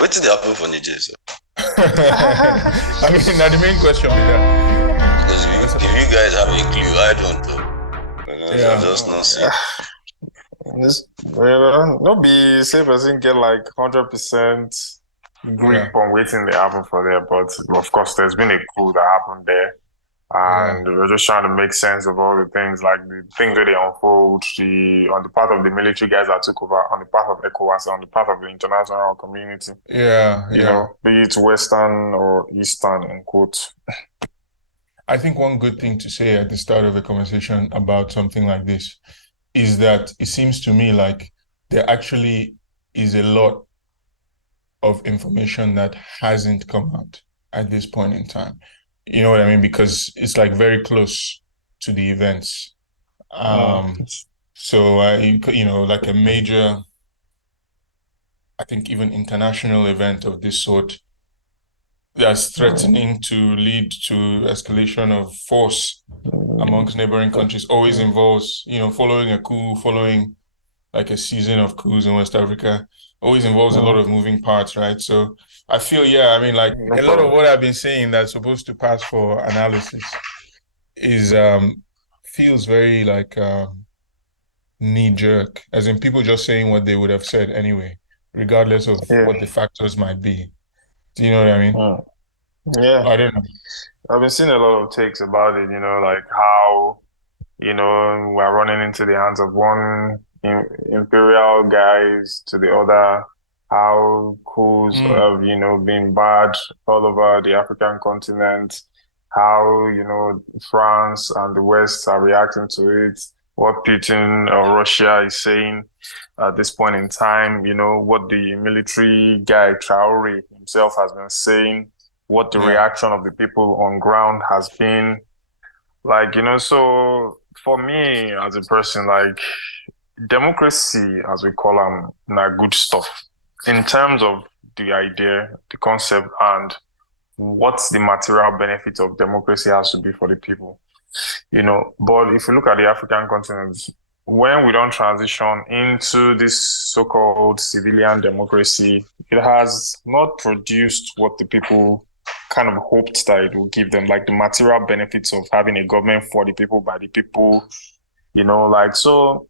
What did happen for Niger, sir? I mean, now the main question with that. Because if you guys have a clue, I don't know. I Yeah. just not see. No be say person get like 100% grip Yeah. on waiting they happen for there, but of course there's been a coup that happened there. Yeah. And we're just trying to make sense of all the things, like the things that they unfold, on the part of the military guys that took over, on the part of Ecowas, on the part of the international community, Yeah. Yeah. be it Western or Eastern, in quotes. I think one good thing to say at the start of a conversation about something like this is that it seems to me like there actually is a lot of information that hasn't come out at this point in time. You know what I mean? Because it's like very close to the events. Mm. So like a major, I think even international event of this sort that's threatening to lead to escalation of force amongst neighboring countries always involves, following a coup, following like a season of coups in West Africa, always involves a lot Mm. of moving parts, right? So I feel, yeah, I mean, like No a lot of problem. what I've been saying that's supposed to pass for analysis is feels very like knee jerk, as in people just saying what they would have said anyway, regardless of Yeah. what the factors might be. Do you know what I mean? Mm. Yeah. I don't know. I've been seeing a lot of takes about it, like how, we're running into the hands of one imperial guys to the other, how coups Mm, have, been bad all over the African continent, how, France and the West are reacting to it, what Putin or Russia is saying at this point in time, what the military guy Traore himself has been saying, what the yeah, reaction of the people on ground has been. Like, so for me as a person, like democracy, as we call them, na good stuff. In terms of the idea, the concept, and what the material benefit of democracy has to be for the people. But if you look at the African continent, when we don't transition into this so-called civilian democracy, it has not produced what the people kind of hoped that it would give them, like the material benefits of having a government for the people, by the people, like so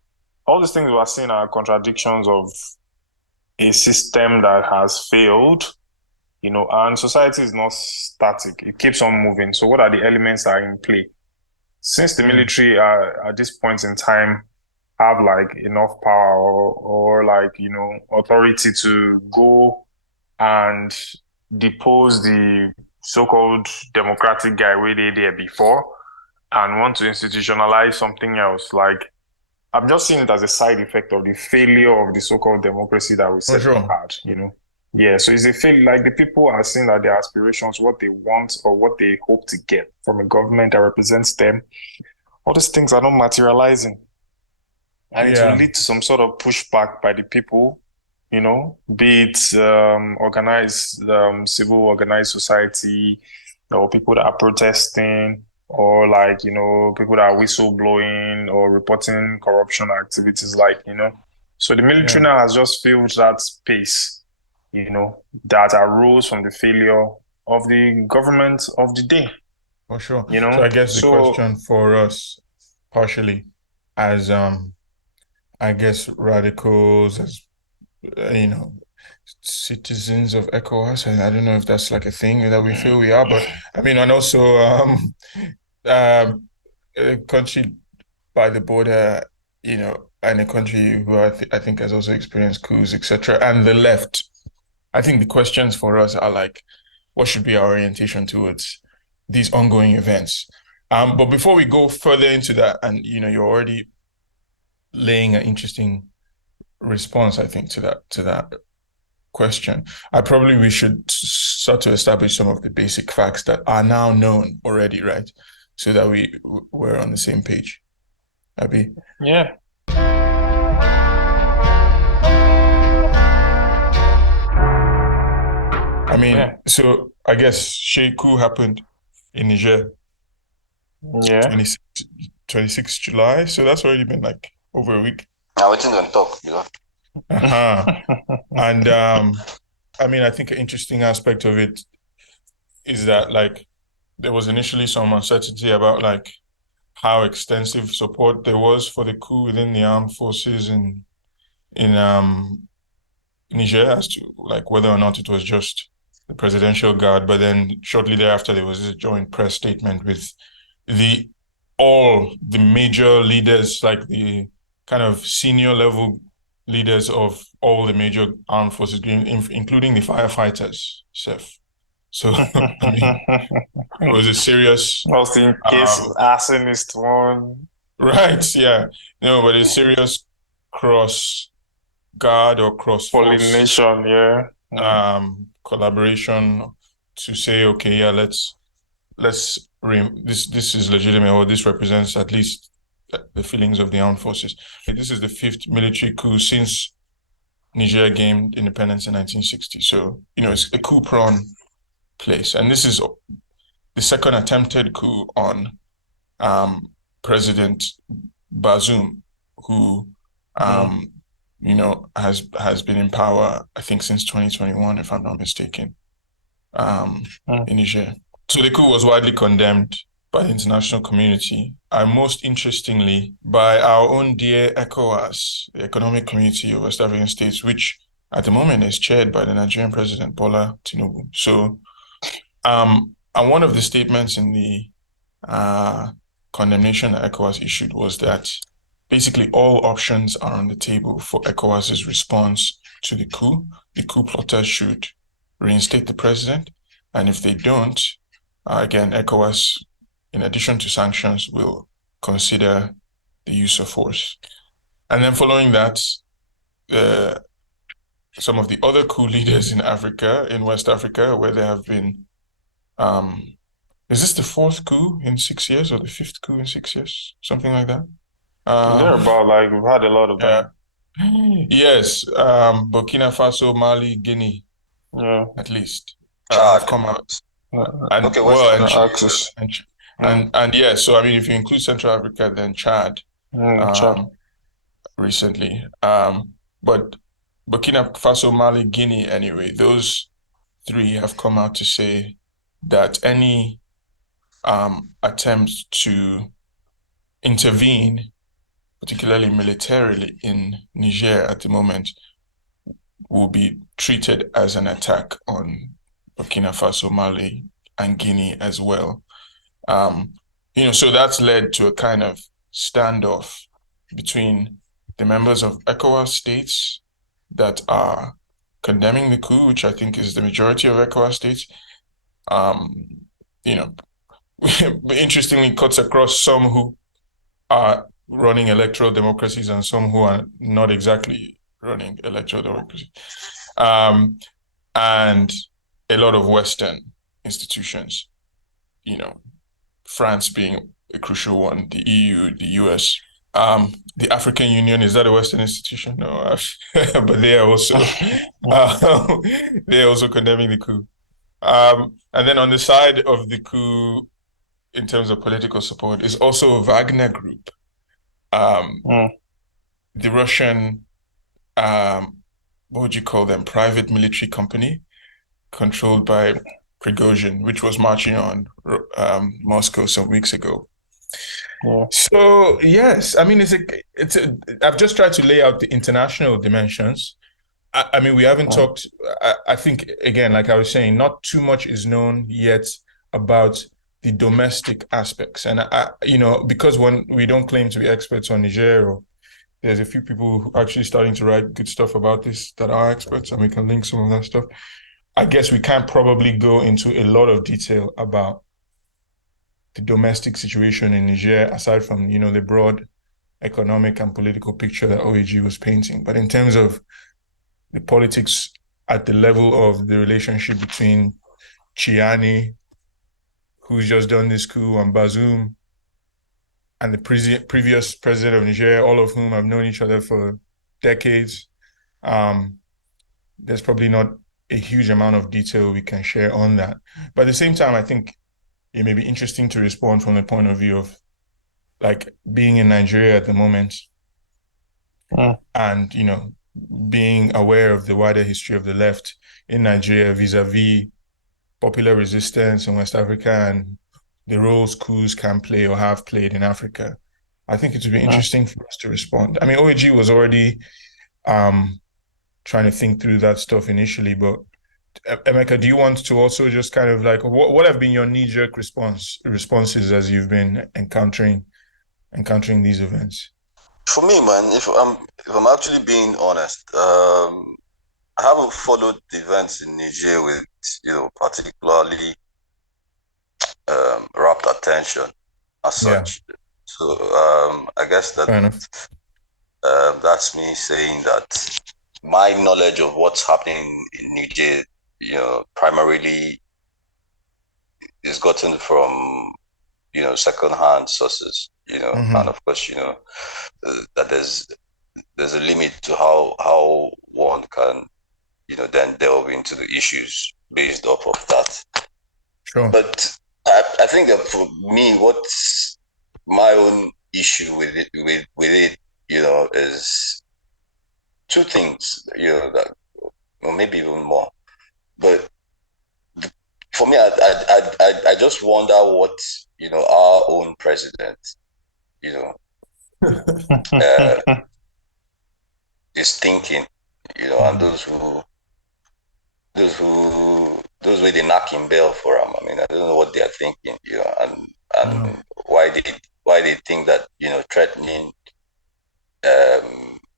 all these things we are seeing are contradictions of a system that has failed, and society is not static. It keeps on moving. So what are the elements that are in play? Since the mm, military at this point in time have like enough power or like authority to go and depose the so-called democratic guy where they there before and want to institutionalize something else, like I'm just seeing it as a side effect of the failure of the so-called democracy that we for said we sure. had. Yeah, so it's a fail. Like the people are seeing that their aspirations, what they want or what they hope to get from a government that represents them, all these things are not materializing. And it will Yeah, lead to some sort of pushback by the people, be it organized civil organized society or people that are protesting or like, people that are whistleblowing or reporting corruption activities like. So the military yeah, now has just filled that space, that arose from the failure of the government of the day, for sure. you So know. I guess the So question for us, partially, as I guess radicals, as you know, citizens of Ecowas, and I don't know if that's like a thing that we feel we are, but I mean, and also um, a country by the border, and a country who I think has also experienced coups, etc., and the left. I think the questions for us are like, what should be our orientation towards these ongoing events? But before we go further into that, and you're already laying an interesting response, I think, to that question. I probably we should start to establish some of the basic facts that are now known already, right? So that we're on the same page. Abby. yeah, I yeah, mean, so I guess Sheikh happened in Niger yeah. 26 July. So that's already been like over a week. Now, waiting on talk, Uh-huh. And I mean, I think an interesting aspect of it is that like there was initially some uncertainty about like how extensive support there was for the coup within the armed forces in Niger as to like whether or not it was just the presidential guard. But then shortly thereafter, there was a joint press statement with the all the major leaders, like the kind of senior level leaders of all the major armed forces, including the firefighters, Seth. So I mean, it was a serious, Just in case um, arsonist one. right? Yeah, no, but a serious cross guard or cross force Pollination, yeah. collaboration to say, okay, yeah, let's this is legitimate, or this represents at least the feelings of the armed forces. This is the fifth military coup since Niger gained independence in 1960. So, it's a coup-prone place. And this is the second attempted coup on President Bazoum, who Mm, has been in power, I think, since 2021, if I'm not mistaken, mm, in Niger. So the coup was widely condemned by the international community, and most interestingly, by our own dear ECOWAS, the Economic Community of West African States, which at the moment is chaired by the Nigerian President Bola Tinubu. So, and one of the statements in the uh, condemnation that ECOWAS issued was that basically all options are on the table for ECOWAS's response to the coup. The coup plotters should reinstate the president, and if they don't, again, ECOWAS, in addition to sanctions, will consider the use of force. And then following that, uh, some of the other coup leaders in Africa, in West Africa, where there have been, is this the fourth coup in 6 years or the fifth coup in 6 years? Something like that. they're about like we've had a lot of Yeah. them. Yes, Burkina Faso, Mali, Guinea, Yeah. at least, have Chad. come out. And Okay, West well, The Africa. Axis. and Mm, yeah, so I mean, if you include Central Africa, then Chad, Chad. um, recently, but Burkina Faso, Mali, Guinea, anyway, those three have come out to say that any attempts to intervene, particularly militarily in Niger at the moment, will be treated as an attack on Burkina Faso, Mali, and Guinea as well. Um, so that's led to a kind of standoff between the members of ECOWAS states that are condemning the coup, which I think is the majority of ECOWAS states. Um, you know, interestingly cuts across some who are running electoral democracies and some who are not exactly running electoral democracy. Um, and a lot of Western institutions, you know, France being a crucial one, the EU, the US. The African Union, is that a Western institution? No, but they are also they are also condemning the coup. And then on the side of the coup, in terms of political support, is also a Wagner Group, um, Mm, the Russian, um, what would you call them, private military company controlled by Prigozhin, which was marching on Moscow some weeks ago. yeah. So yes, I mean I've just tried to lay out the international dimensions. I mean we haven't Mm, talked. I think again, like I was saying, not too much is known yet about the domestic aspects, and because when we don't claim to be experts on Niger, or there's a few people who are actually starting to write good stuff about this that are experts, and we can link some of that stuff. I guess we can't probably go into a lot of detail about the domestic situation in Niger, aside from, the broad economic and political picture that OAG was painting. But in terms of the politics at the level of the relationship between Chiani, who's just done this coup, and Bazoum, and the previous president of Niger, all of whom have known each other for decades, um, there's probably not a huge amount of detail we can share on that. But at the same time, I think it may be interesting to respond from the point of view of like being in Nigeria at the moment mm, and, being aware of the wider history of the left in Nigeria vis-a-vis popular resistance in West Africa and the roles coups can play or have played in Africa. I think it would be Mm. interesting for us to respond. I mean, OAG was already um, trying to think through that stuff initially, but Emeka, do you want to also just kind of like what have been your knee-jerk responses as you've been encountering these events? For me, man, if I'm actually being honest, I haven't followed the events in Niger with particularly rapt attention as Yeah, such. So I guess that fair enough. that's me saying that my knowledge of what's happening in Niger, primarily is gotten from secondhand sources. And Mm-hmm. of course, that there's a limit to how one can then delve into the issues based off of that. Sure. But I think that for me, what's my own issue with it, is two things, that or maybe even more. But for me, I just wonder what our own president, you know, uh, is thinking, and Mm. those where they knock him bail for him. I mean, I don't know what they are thinking, Yeah. and why they think that threatening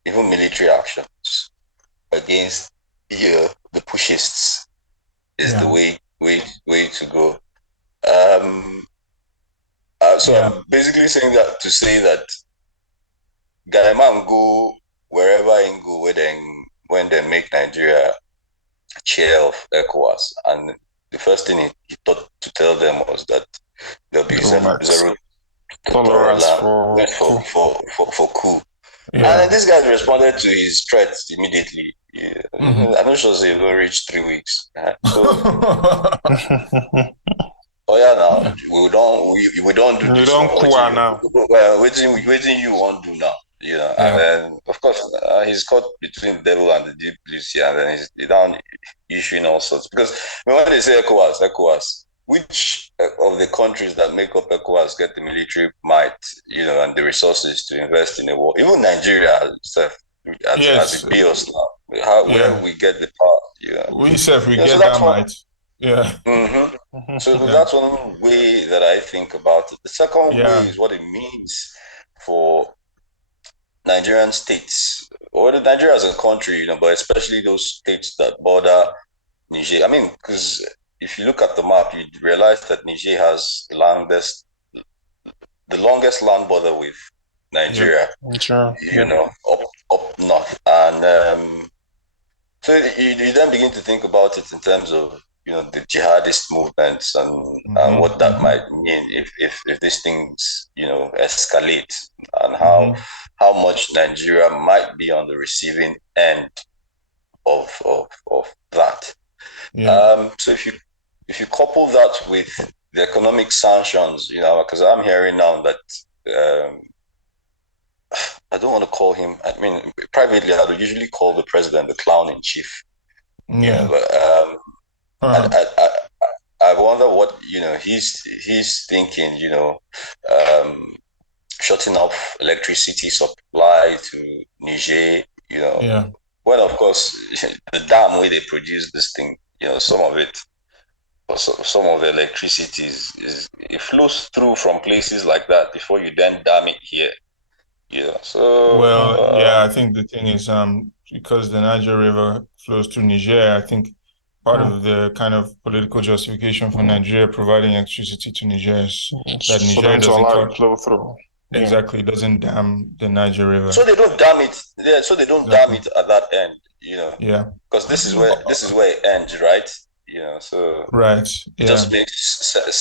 even military actions against the pushists is the Yeah. way to go. Um, so Yeah. I'm basically saying that to say that Gaiman go wherever in go when they make Nigeria chair of Ecowas, and the first thing he thought to tell them was that there'll be Tolerance. zero Tolerance for tolerance coup. for coup. And then Yeah. this guy responded to his threats immediately. Yeah, Mhm. I'm not sure say it will reach 3 weeks. So, oh yeah, now we don't do You this don't one. coup now. Waiting you want do now. And Yeah. then of course he's caught between the devil and the deep blue sea, and then he's down issuing all sorts. Because when they say ECOWAS, which of the countries that make up ECOWAS get the military might, and the resources to invest in a war? Even Nigeria itself, as Yes. it be us now, where Yeah. we get the power, We self we So get that's that one. might. Yeah. Mm-hmm. So Yeah. that's one way that I think about it. The second way Yeah. is what it means for Nigerian states, or Nigeria as a country, but especially those states that border Niger. I mean, because if you look at the map, you realize that Niger has the longest land border with Yep. Nigeria. Sure. You Yeah. know, up north, and so you then begin to think about it in terms of the jihadist movements and Mm-hmm. what that Mm-hmm. might mean if these things escalate, and how Mm-hmm. how much Nigeria might be on the receiving end of that. Yeah. So if you couple that with the economic sanctions, because I'm hearing now that I don't want to call him. I mean, privately, I would usually call the president the clown in chief. Yeah. But I, Uh-huh. I, I, I wonder what he's thinking. Um, shutting off electricity supply to Niger. Yeah. When of course the dam where they produce this thing, some of it, some of the electricity it flows through from places like that before you then dam it here. So Well, yeah, I think the thing is, because the Niger River flows through Niger, I think part Mm. of the kind of political justification for Nigeria providing electricity to Niger is that For Niger them to doesn't allow it cut flow through. Yeah. exactly, doesn't dam the Niger so River. they don't dam it. Yeah, so they don't dam Exactly. it at that end. Yeah. Because this is where it ends, right? So Right. it Yeah. just makes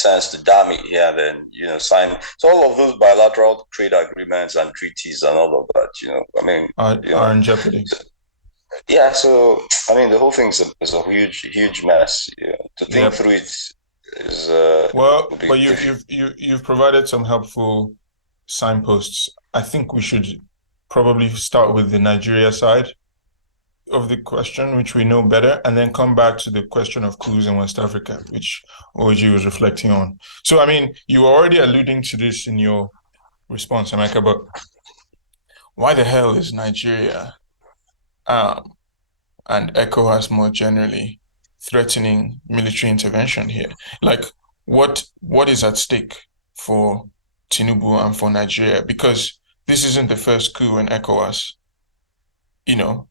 sense to dam it here, then sign. So all of those bilateral trade agreements and treaties and all of that. I mean, Are in jeopardy. so, yeah. So I mean, the whole thing is a huge, huge mess. To think Yep. through it is Well, would be but difficult. you've provided some helpful signposts. I think we should probably start with the Nigeria side. of the question, which we know better, and then come back to the question of coups in West Africa, which OG was reflecting on. So, I mean, you were already alluding to this in your response, Emeka, but why the hell is Nigeria and ECOWAS more generally threatening military intervention here? Like, what is at stake for Tinubu and for Nigeria? Because this isn't the first coup in ECOWAS, you know,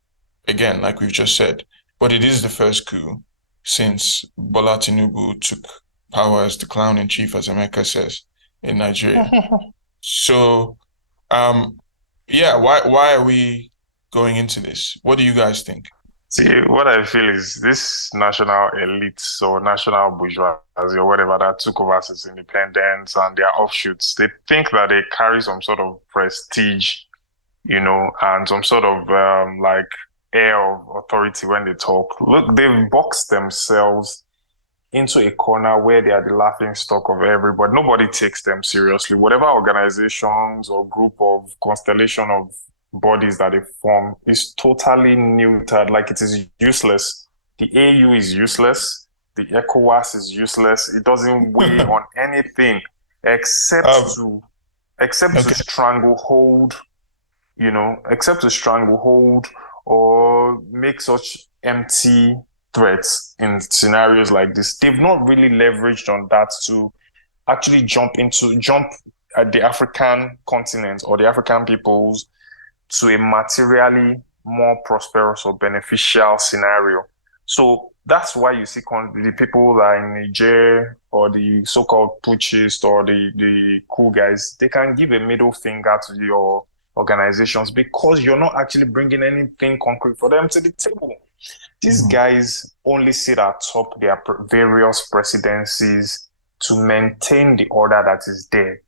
again, like we've just said, but it is the first coup since Bola Tinubu took power as the clown in chief, as Emeka says, in Nigeria. So, yeah, why are we going into this? What do you guys think? See, what I feel is this national elites or national bourgeoisie or whatever that took over since independence and their offshoots, they think that they carry some sort of prestige, and some sort of like air of authority when they talk. Look, they've boxed themselves into a corner where they are the laughing stock of everybody. Nobody takes them seriously. Whatever organizations or group of constellation of bodies that they form is totally neutered, like it is useless. The AU is useless. The ECOWAS is useless. It doesn't weigh on anything except to stranglehold, except to stranglehold or make such empty threats in scenarios like this. They've not really leveraged on that to actually jump at the African continent or the African peoples to a materially more prosperous or beneficial scenario. So that's why you see the people that are in Niger or the so-called putschists or the cool guys, they can give a middle finger to your organizations because you're not actually bringing anything concrete for them to the table. These guys only sit atop their various presidencies to maintain the order that is there.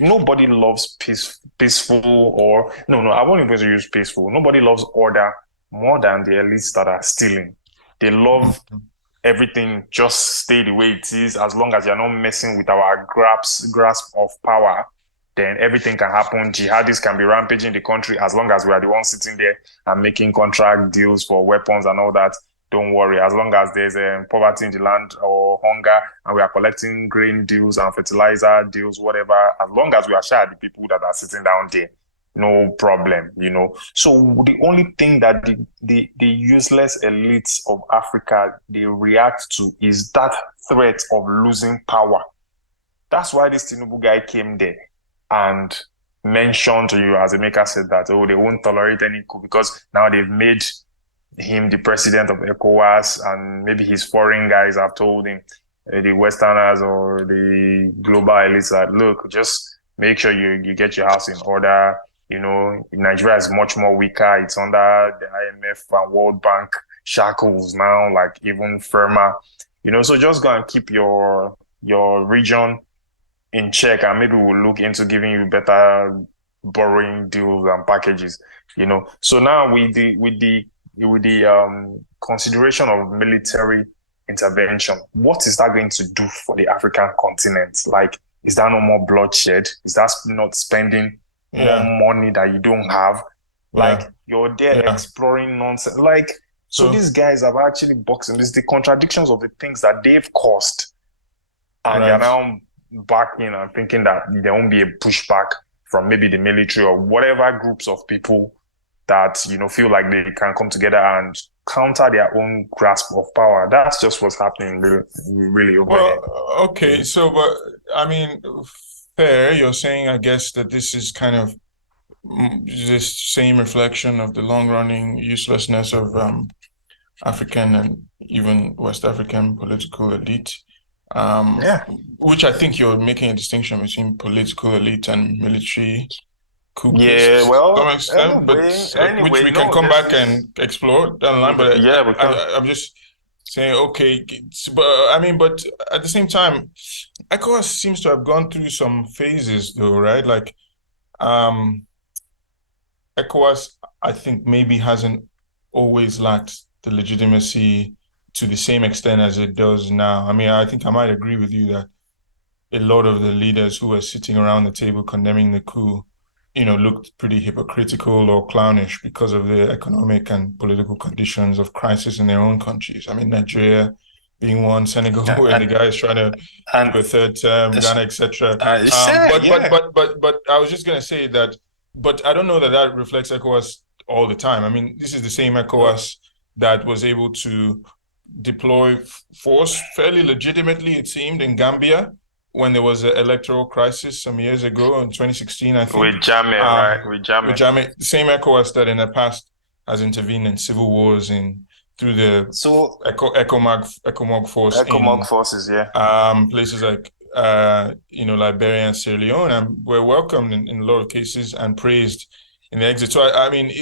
Nobody loves peaceful or no, I won't even use peaceful. Nobody loves order more than the elites that are stealing. They love everything just stay the way it is as long as you're not messing with our grasp of power. Then everything can happen. Jihadis can be rampaging the country as long as we are the ones sitting there and making contract deals for weapons and all that. Don't worry, as long as there's poverty in the land or hunger and we are collecting grain deals and fertilizer deals, whatever, as long as we are sure the people that are sitting down there, no problem, So the only thing that the useless elites of Africa, they react to is that threat of losing power. That's why this Tinubu guy came there and mentioned to you, as Emeka said, that, they won't tolerate any coup because now they've made him the president of ECOWAS, and maybe his foreign guys have told him, the Westerners or the global elites, that look, just make sure you get your house in order. Nigeria is much more weaker. It's under the IMF and World Bank shackles now, like even firmer. So just go and keep your region in check, and maybe we'll look into giving you better borrowing deals and packages. So now with the consideration of military intervention, what is that going to do for the African continent? Like, is that no more bloodshed? Is that not spending more money that you don't have? Like, you're there exploring nonsense. Like, so these guys have actually boxed in. It's the contradictions of the things that they've caused. And they're now backing and thinking that there won't be a pushback from maybe the military or whatever groups of people that, feel like they can come together and counter their own grasp of power. That's just what's happening really over there. Okay, so, but I mean, fair, you're saying, I guess, that this is kind of this same reflection of the long-running uselessness of African and even West African political elite. Which I think you're making a distinction between political elite and military coups. Yeah, well, to some extent, which we can come back and explore down the line. But I'm just saying, okay, but at the same time, ECOWAS seems to have gone through some phases, though, right? Like, ECOWAS, I think, maybe hasn't always lacked the legitimacy to the same extent as it does now. I mean, I think I might agree with you that a lot of the leaders who were sitting around the table condemning the coup looked pretty hypocritical or clownish because of the economic and political conditions of crisis in their own countries. I mean, Nigeria being one, Senegal, where the guy is trying to do a third term, Ghana, etc. But I was just gonna say that, but I don't know that that reflects ECOWAS all the time. I mean, this is the same ECOWAS that was able to deploy force fairly legitimately, it seemed, in Gambia when there was an electoral crisis some years ago in 2016, I think. With Jammeh, right? With Jammeh. With Jammeh, the same ECOWAS that in the past has intervened in civil wars through the ECOMOG force ECOMOG forces, yeah. Places like Liberia and Sierra Leone, and were welcomed in a lot of cases and praised in the exit. So I mean,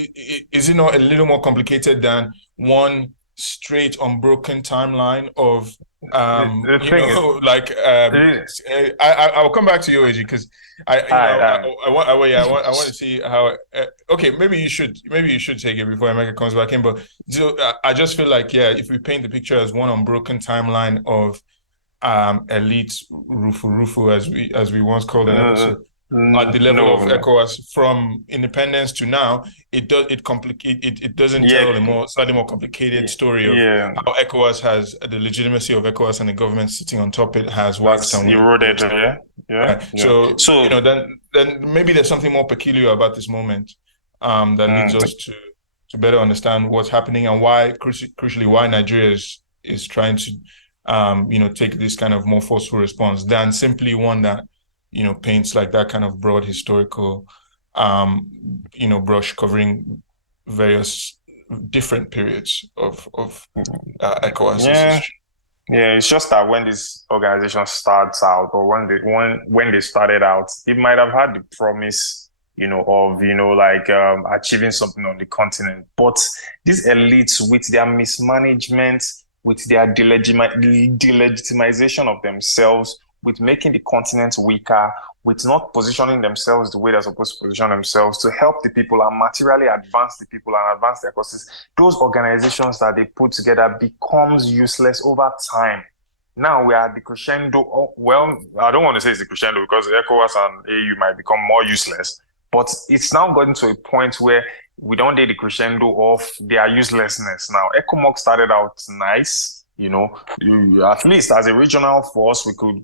is it not a little more complicated than one straight unbroken timeline of I'll come back to you, AG, because I want to see how. Okay, maybe you should take it before Emeka comes back in. But I just feel like, yeah, if we paint the picture as one unbroken timeline of elite rufu as we once called an episode. At the level of ECOWAS from independence to now, it doesn't tell a slightly more complicated story of how ECOWAS has the legitimacy of ECOWAS and the government sitting on top it has waxed and eroded. So then maybe there's something more peculiar about this moment that leads us to better understand what's happening and why, crucially, why Nigeria is trying to take this kind of more forceful response than simply one that paints like that kind of broad historical, brush covering various different periods of ECOWAS history. Yeah, it's just that when this organization starts out, or when they started out, it might have had the promise, of achieving something on the continent. But these elites, with their mismanagement, with their delegitimization of themselves, with making the continent weaker, with not positioning themselves the way they're supposed to position themselves to help the people and materially advance the people and advance their causes, those organizations that they put together becomes useless over time. Now we are at the crescendo. Well, I don't want to say it's the crescendo because ECOWAS and AU might become more useless, but it's now gotten to a point where we don't need the crescendo of their uselessness. Now, ECOMOG started out nice, at least as a regional force, we could,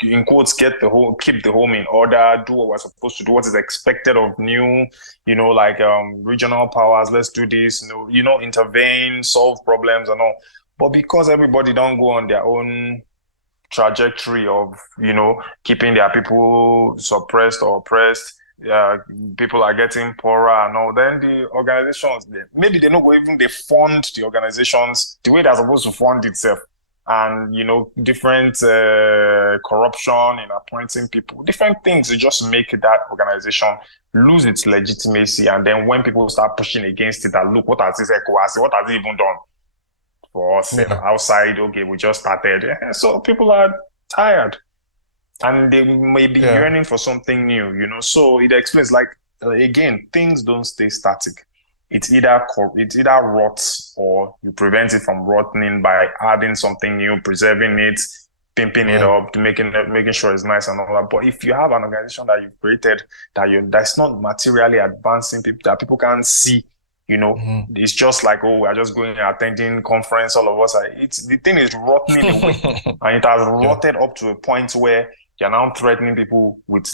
in quotes, keep the home in order, do what we're supposed to do, what is expected of new, regional powers. Let's do this, intervene, solve problems and all. But because everybody don't go on their own trajectory of, keeping their people suppressed or oppressed, people are getting poorer and all, then the organizations, maybe they they fund the organizations the way they're supposed to fund itself. And, different corruption in appointing people, different things to just make that organization lose its legitimacy. And then when people start pushing against it, that look, what has this ECOWAS, what has it even done for us outside? Okay, we just started. So people are tired and they may be yearning for something new, So it explains, again, things don't stay static. It either rots or you prevent it from rotting by adding something new, preserving it, pimping it up, to making sure it's nice and all that. But if you have an organization that you've created that's not materially advancing people, that people can't see, it's just like, we're just going and attending conference, all of us. The thing is rotting away, and it has rotted up to a point where you're now threatening people with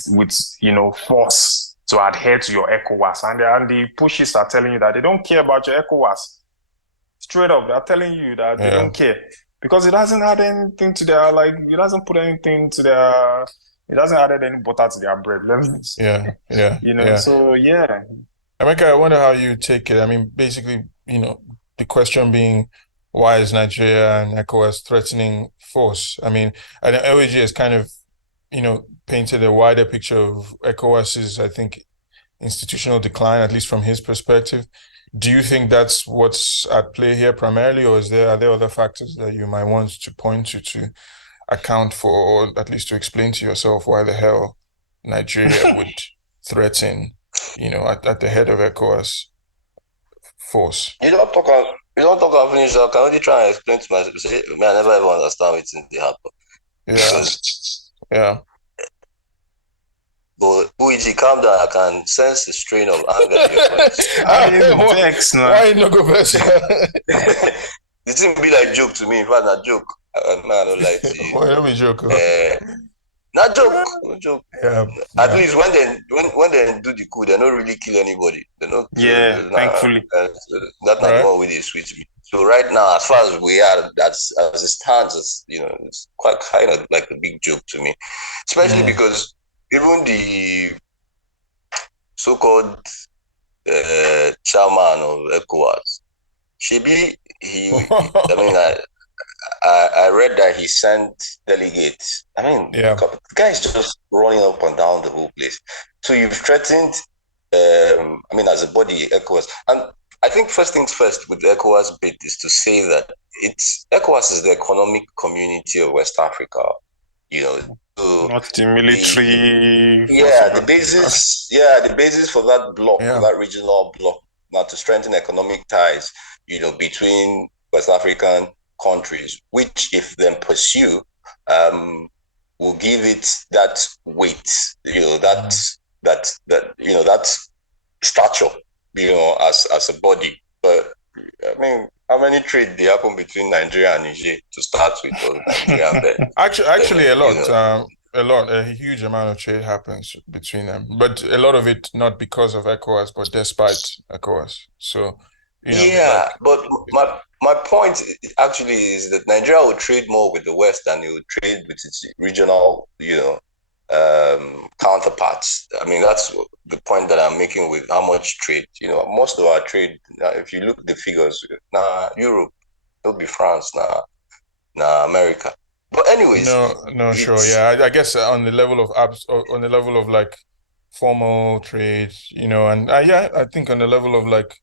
force to adhere to your ECOWAS. And the pushes are telling you that they don't care about your ECOWAS. Straight up, they're telling you that they don't care. Because it hasn't added anything to their, it hasn't put anything to their, it hasn't added any butter to their bread. So Emeka, I wonder how you take it. I mean, basically, the question being, why is Nigeria and ECOWAS threatening force? I mean, and LAG is kind of, painted a wider picture of ECOWAS's, I think, institutional decline, at least from his perspective. Do you think that's what's at play here primarily, or are there other factors that you might want to point to account for, or at least to explain to yourself why the hell Nigeria would threaten, at the head of ECOWAS force? You don't talk and finish. I can only try and explain to myself. I never ever understand what's in the happen. Yeah. But Buiji, calm down. I can sense the strain of anger in your voice. Why you not go first? The thing be like joke to me. In fact, not joke. I don't like to you. Why don't we joke? Not joke. No joke. Yeah. At least when they do the coup, they don't really kill anybody. They don't. Thankfully. That's not the one with the switch. So right now, as far as we are, that's as it stands, it's quite kind of like a big joke to me, especially because even the so-called chairman of Ecowas, I mean, I read that he sent delegates. I mean, the guy's just running up and down the whole place. So you've threatened, as a body, ECOWAS. And I think first things first with the ECOWAS bit is to say that ECOWAS is the economic community of West Africa, So not the military. The basis for that bloc, for that regional bloc, now to strengthen economic ties, between West African countries, which if then pursue, will give it that weight, that stature, as a body. But I mean, how many trade they happen between Nigeria and Niger to start with, or Nigeria and then? Actually, a lot. A huge amount of trade happens between them, but a lot of it not because of ECOWAS, but despite ECOWAS. So, but my point actually is that Nigeria will trade more with the West than it will trade with its regional, counterparts. I mean, that's the point that I'm making with how much trade. Most of our trade, if you look at the figures, Europe, it'll be France, America. But anyways, sure, yeah. I guess on the level of like formal trade, and I think on the level of like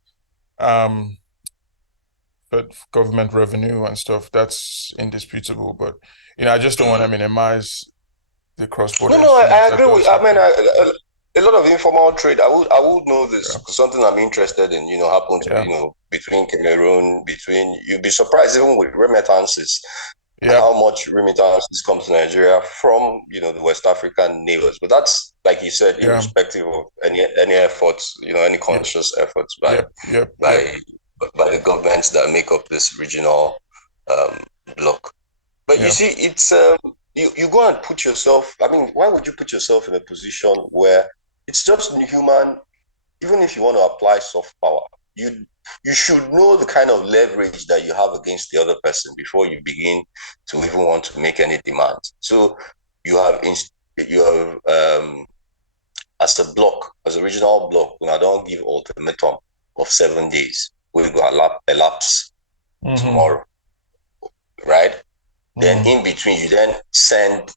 but government revenue and stuff, that's indisputable. But I just don't want to minimize the cross-border. No, I agree with. I mean, a lot of informal trade. I would know this. Something I'm interested in. Happens. Between Cameroon, you'd be surprised even with remittances. How much remittances come to Nigeria from the West African neighbors. But that's, like you said, irrespective of any efforts, any conscious efforts by the governments that make up this regional bloc. But you see, it's you go and put yourself. I mean, why would you put yourself in a position where it's just inhuman? Even if you want to apply soft power, you should know the kind of leverage that you have against the other person before you begin to even want to make any demands. So you have as a bloc, as a regional bloc, when I don't give ultimatum of 7 days, we go elapse tomorrow, right? Then in between, you then send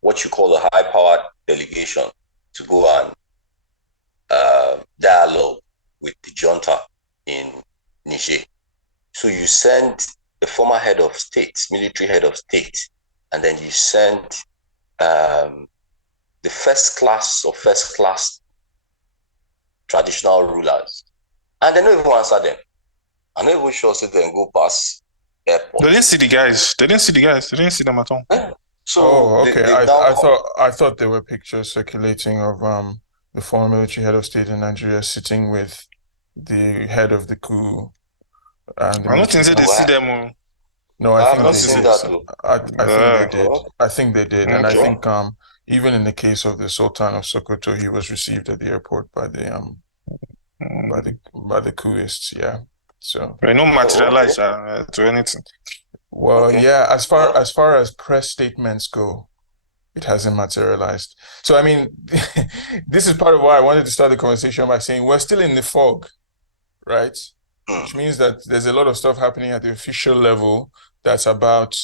what you call a high-powered delegation to go and dialogue with the junta in Niger. So you send the former head of state, military head of state, and then you send the first class traditional rulers, and they don't even answer them. I'm not even sure if they can go past airport. They didn't see the guys. They didn't see them at all. So okay. I thought there were pictures circulating of the former military head of state in Nigeria sitting with the head of the coup. And I don't think they see them. No, I think they did. I think they did, and I think even in the case of the Sultan of Sokoto, he was received at the airport by the coupists. Yeah. So they don't materialize to anything. Well, as far as press statements go, it hasn't materialized. So I mean, this is part of why I wanted to start the conversation by saying we're still in the fog, right? Which means that there's a lot of stuff happening at the official level that's about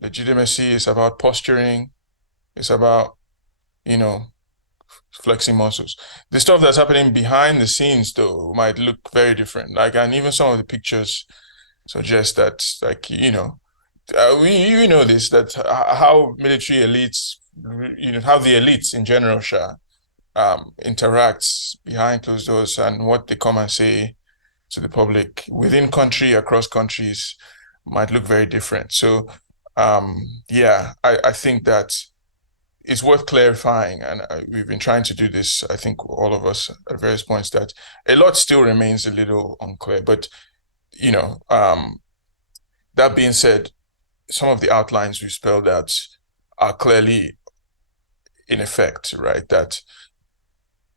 legitimacy, it's about posturing, it's about, flexing muscles. The stuff that's happening behind the scenes, though, might look very different. And even some of the pictures suggest that, we know this, that how military elites, how the elites in general, interacts behind closed doors and what they come and say to the public within country, across countries, might look very different. So, I think that it's worth clarifying, and we've been trying to do this, I think all of us at various points, that a lot still remains a little unclear. But, that being said, some of the outlines we spelled out are clearly in effect, right? That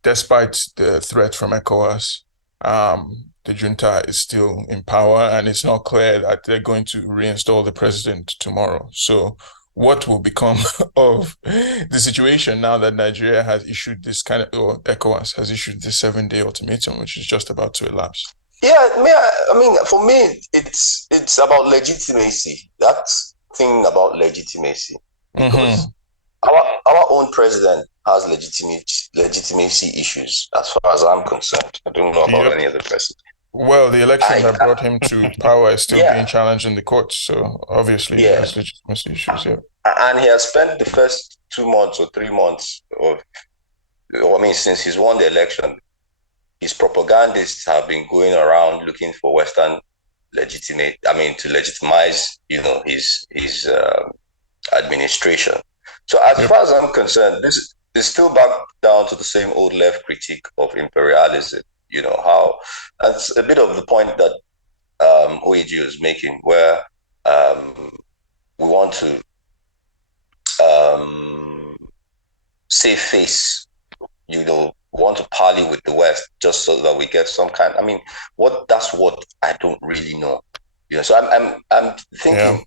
despite the threat from ECOWAS, the junta is still in power, and it's not clear that they're going to reinstall the president tomorrow. So what will become of the situation now that Nigeria has issued this or ECOWAS has issued this 7-day ultimatum, which is just about to elapse? Yeah, I mean, for me, it's about legitimacy. That thing about legitimacy, because our own president has legitimacy issues as far as I'm concerned. I don't know about any other president. Well, the election that brought him to power is still being challenged in the courts, so obviously he has legitimacy issues. Yeah, and he has spent the first 2 months or 3 months since he's won the election, his propagandists have been going around looking for Western to legitimize, his administration. So as far as I'm concerned, this is still back down to the same old left critique of imperialism. How that's a bit of the point that OAG is making, where we want to save face, want to parley with the West just so that we get some kind. That's what I don't really know. So I'm thinking.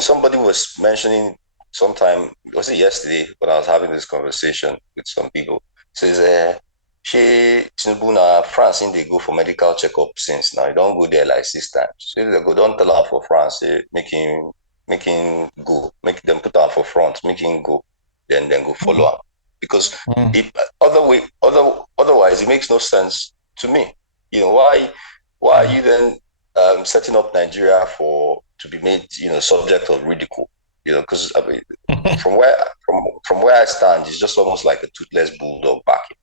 Somebody was mentioning sometime, was it yesterday, when I was having this conversation with some people, says, Tinubu na France in they go for medical checkup since now. You don't go there like 6 times. So they go, don't tell her for France, say, make him go, make them put her for front, make him go, then go follow up. Because otherwise it makes no sense to me. Why are you then setting up Nigeria to be made, subject of ridicule? Because from where I stand, it's just almost like a toothless bulldog backing.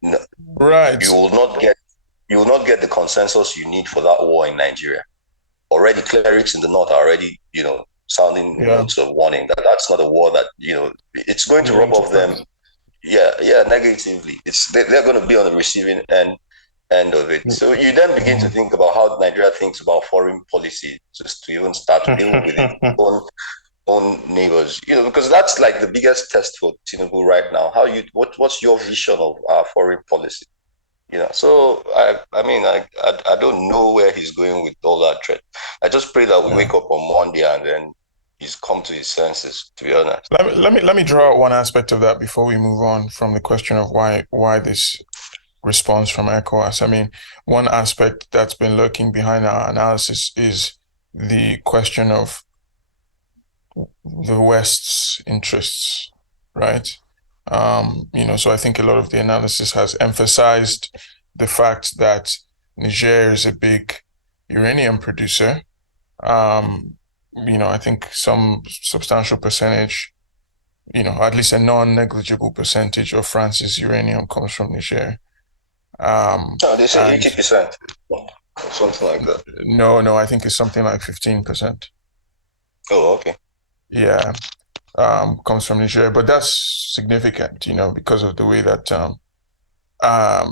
No, right. You will not get the consensus you need for that war in Nigeria. Already, clerics in the north are already, sounding notes of warning that that's not a war that it's going to rub off them. Negatively. They're going to be on the receiving end of it. So you then begin to think about how Nigeria thinks about foreign policy, just to even start dealing with its own neighbors. Because that's like the biggest test for Tinubu right now. What's your vision of our foreign policy? So I don't know where he's going with all that threat. I just pray that we wake up on Monday and then he's come to his senses, to be honest. Let me draw out one aspect of that before we move on from the question of why this response from ECOWAS. One aspect that's been lurking behind our analysis is the question of the West's interests, right? So I think a lot of the analysis has emphasized the fact that Niger is a big uranium producer. I think some substantial percentage, at least a non-negligible percentage of France's uranium comes from Niger. They say 80%, something like that. No, I think it's something like 15%. Oh, okay. Yeah, comes from Niger, but that's significant, because of the way that a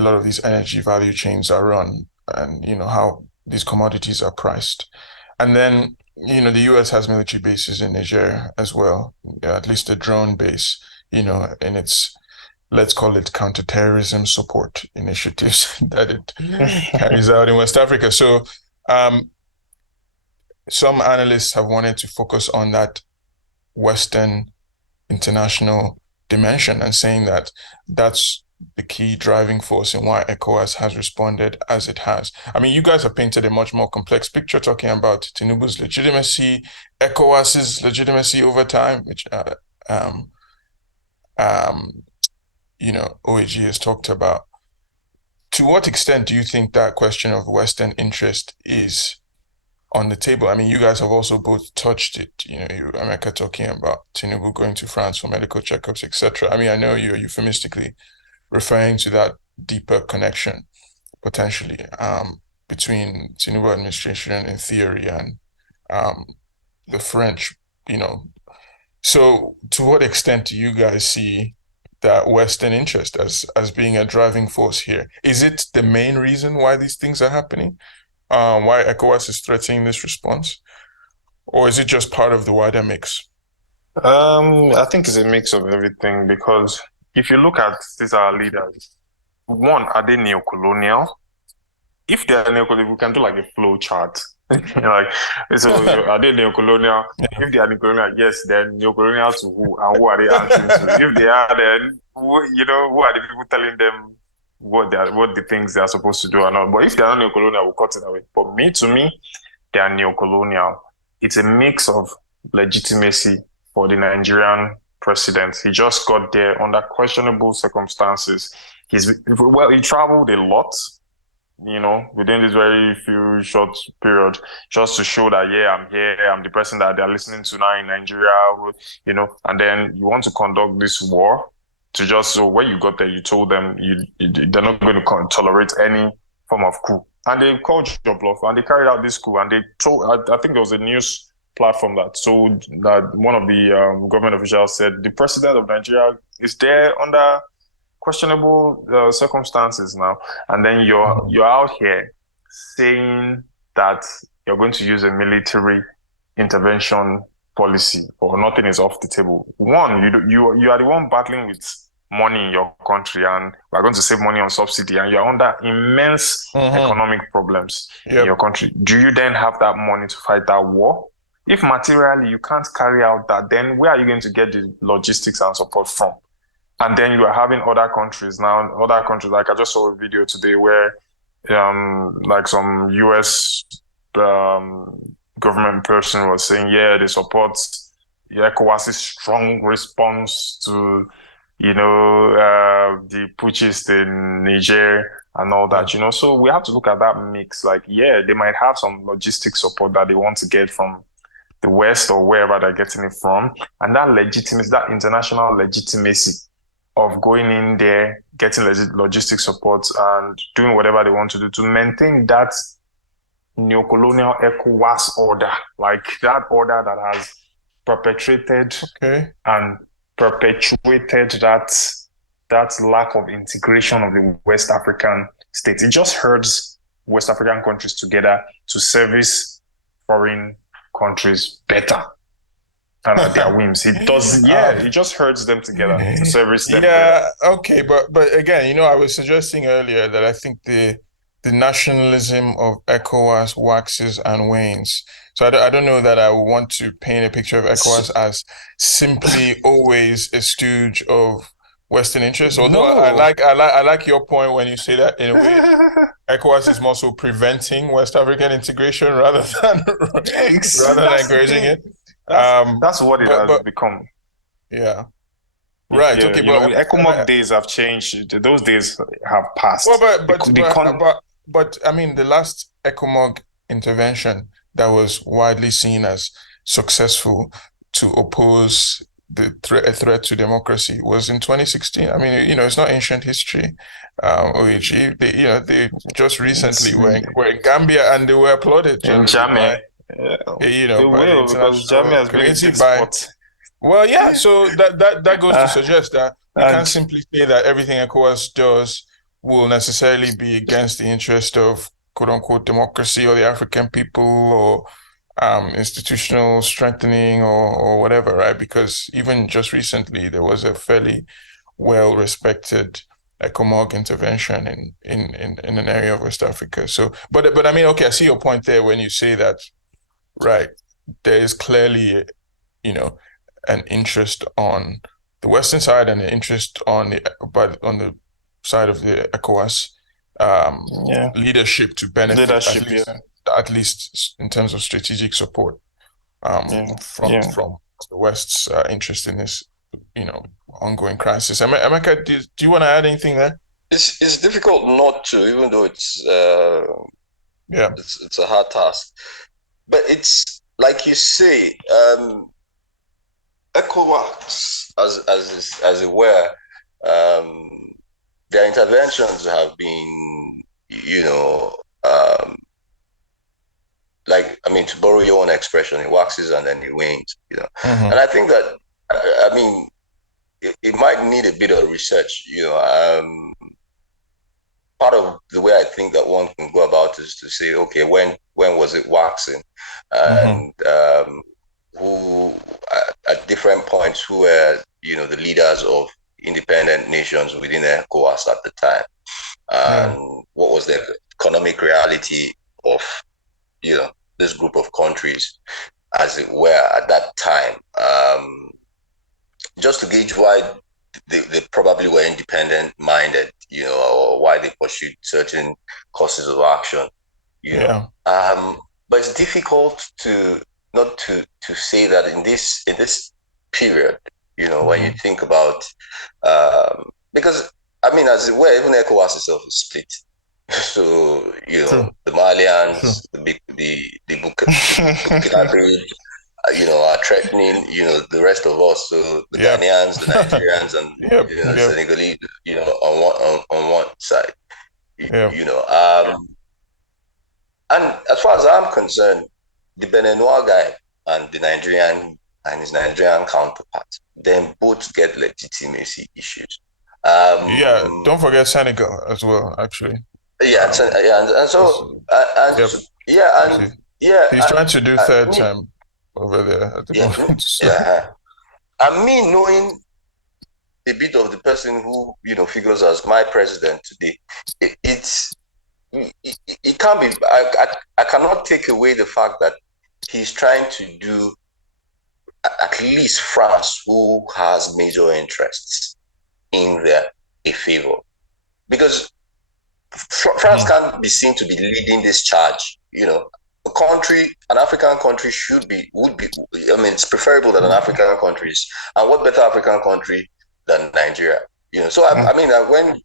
lot of these energy value chains are run, and how these commodities are priced. And then, the US has military bases in Niger as well, at least a drone base, in its, let's call it, counterterrorism support initiatives that it carries out in West Africa. So some analysts have wanted to focus on that Western international dimension and saying that that's the key driving force in why ECOWAS has responded as it has. You guys have painted a much more complex picture, talking about Tinubu's legitimacy, ECOWAS's legitimacy over time, which OAG has talked about. To what extent do you think that question of Western interest is on the table? You guys have also both touched it. America talking about Tinubu going to France for medical checkups, etc. I know you're euphemistically referring to that deeper connection potentially between Tinubu administration in theory and the French, So, to what extent do you guys see that Western interest as being a driving force here? Is it the main reason why these things are happening? Why ECOWAS is threatening this response? Or is it just part of the wider mix? I think it's a mix of everything because if you look at these our leaders, one, are they neo-colonial? If they are neo-colonial, we can do like a flow chart. Like, so are they neo-colonial? Yeah. If they are neo-colonial, yes, then neo-colonial to who and who are they answering to? If they are, then who are the people telling them what the things they are supposed to do or not? But if they are not neo-colonial, we'll cut it away. But to me, they are neo-colonial. It's a mix of legitimacy for the Nigerian president. He just got there under questionable circumstances. He traveled a lot, within this very few short period, just to show that, yeah, I'm here, I'm the person that they're listening to now in Nigeria, and then you want to conduct this war so when you got there, you told them they're not going to tolerate any form of coup. And they called your bluff and they carried out this coup and they told, I think there was a news platform that told that one of the government officials said the president of Nigeria is there under questionable circumstances now, and then you're out here saying that you're going to use a military intervention policy or nothing is off the table. One, you are the one battling with money in your country, and we're going to save money on subsidy, and you're under immense economic problems in your country. Do you then have that money to fight that war? If materially you can't carry out that, then where are you going to get the logistics and support from? And then you are having other countries, like I just saw a video today where like some US government person was saying, yeah, they support ECOWAS's strong response to, the putschists in Niger and all that, So we have to look at that mix. Like, yeah, they might have some logistic support that they want to get from the West or wherever they're getting it from. And that legitimacy, that international legitimacy of going in there, getting logistic support and doing whatever they want to do to maintain that neo-colonial ECOWAS order, like that order that has perpetrated and perpetuated that lack of integration of the West African states. It just herds West African countries together to service foreign countries better. And at their whims. It does, it just hurts them together to service them better. Okay, but again, I was suggesting earlier that I think the nationalism of ECOWAS waxes and wanes. So I don't know that I want to paint a picture of ECOWAS as simply always a stooge of Western interests. Although I like your point when you say that in a way, ECOWAS is more so preventing West African integration rather than encouraging it. That's what it has become. Yeah. Right. Yeah, okay. ECOMOG days have changed. Those days have passed. Well, but I mean, the last ECOMOG intervention that was widely seen as successful to oppose the threat to democracy was in 2016. I mean, it's not ancient history. They just recently were in Gambia and they were applauded. In Jamaica. They will, because Jamaica has been a big spot. Well, yeah. So that goes to suggest that we can't simply say that everything ECOWAS does will necessarily be against the interest of quote unquote democracy or the African people or institutional strengthening or whatever, right? Because even just recently there was a fairly well respected ECOMOG intervention in an area of West Africa. So, but I mean, okay, I see your point there when you say that. Right. There is clearly, an interest on the Western side and an interest on the side of the ECOWAS leadership to benefit at least in terms of strategic support from the West's interest in this, ongoing crisis. Emeka, do you want to add anything there? It's difficult not to, even though it's it's a hard task. But it's like you say, ECOWAS, as it were, their interventions have been, to borrow your own expression, it waxes and then it wanes, And I think that I mean, it might need a bit of research. Part of the way I think that one can go about is to say, okay, when was it waxing, and who at different points who were the leaders of independent nations within ECOWAS at the time, and what was the economic reality of this group of countries, as it were, at that time, just to gauge why they probably were independent minded, or why they pursued certain courses of action, but it's difficult to not to say that in this period, when you think about, because I mean, as it were, even ECOWAS itself is split. So the Malians, the Burkinabe, are threatening, the rest of us. So the Ghanaians, the Nigerians, and Senegalese, on one side. And as far as I'm concerned, the Beninois guy and his Nigerian counterpart, then both get legitimacy issues. Don't forget Senegal as well, actually. And so he's trying to do third term over there at the moment. So. And me knowing a bit of the person who figures as my president today, it can't be. I cannot take away the fact that he's trying to do at least France, who has major interests in a favor, because France can't be seen to be leading this charge. An African country would be. I mean, it's preferable that an African country is, and what better African country than Nigeria? So I mean,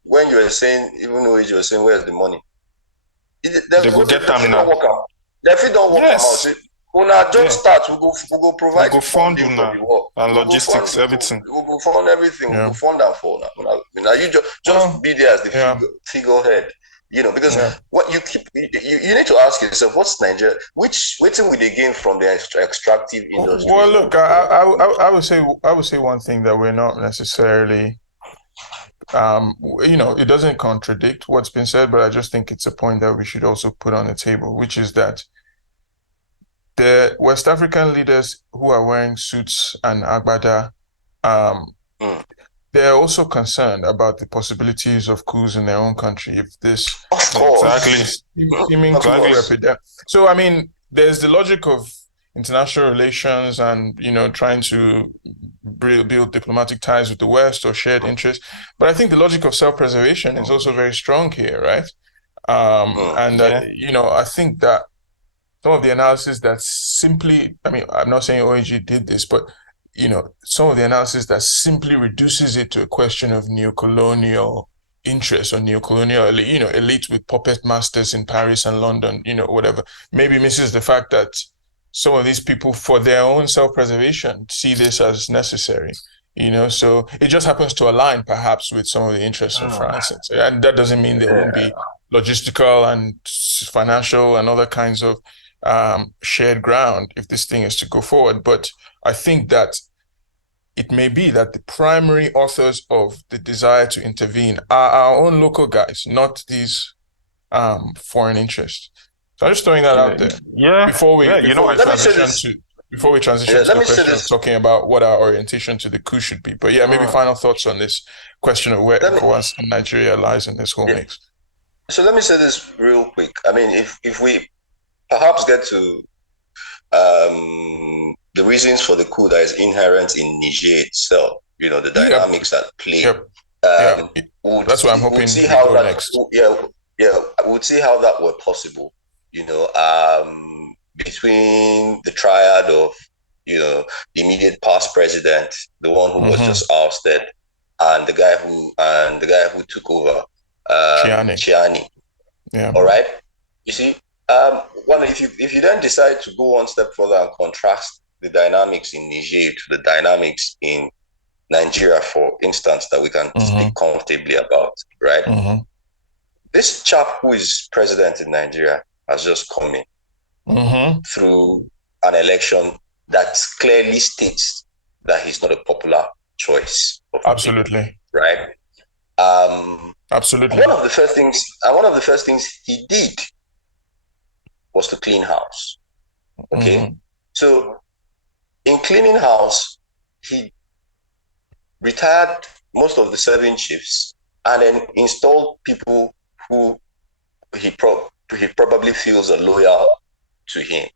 when you were saying, even though you were saying, where's the money? They will get them now. If you don't work out, una just start. We go provide. We go fund you now and logistics, everything. We go fund everything. We go fund and for now. You just be there as the figurehead. Because what you need to ask yourself, what's Nigeria? Which thing will they gain from the extractive industry? Well, look, I would say one thing that we're not necessarily. It doesn't contradict what's been said, but I just think it's a point that we should also put on the table, which is that the West African leaders who are wearing suits and agbada, they're also concerned about the possibilities of coups in their own country if this seeming to be epidemic. So I mean, there's the logic of international relations and trying to build diplomatic ties with the West or shared interests, but I think the logic of self-preservation is also very strong here, right? I think that some of the analysis that simply, I mean, I'm not saying OAG did this, but some of the analysis that simply reduces it to a question of neo-colonial interests or neo-colonial, elites with puppet masters in Paris and London, whatever, maybe misses the fact that some of these people, for their own self-preservation, see this as necessary. So it just happens to align perhaps with some of the interests of France. And that doesn't mean there won't be logistical and financial and other kinds of shared ground if this thing is to go forward. But I think that it may be that the primary authors of the desire to intervene are our own local guys, not these foreign interests. So I'm just throwing that out there. Before we transition to the question of talking about what our orientation to the coup should be. But maybe final thoughts on this question of where ECOWAS and Nigeria lies in this whole mix. So let me say this real quick. I mean, if we perhaps get to the reasons for the coup that is inherent in Niger itself, the dynamics at play. That's what I'm hoping we'll see how that next. We'll see how that were possible. Between the triad of the immediate past president, the one who was just ousted, and the guy who took over, Chiani. All right. You see, if you then decide to go one step further and contrast the dynamics in Niger to the dynamics in Nigeria, for instance, that we can speak comfortably about, right? This chap who is president in Nigeria has just come in through an election that clearly states that he's not a popular choice of the people, Absolutely. right? Absolutely. One of the first things he did was to clean house. Okay, so in cleaning house, he retired most of the serving chiefs and then installed people who he probably feels are loyal to him,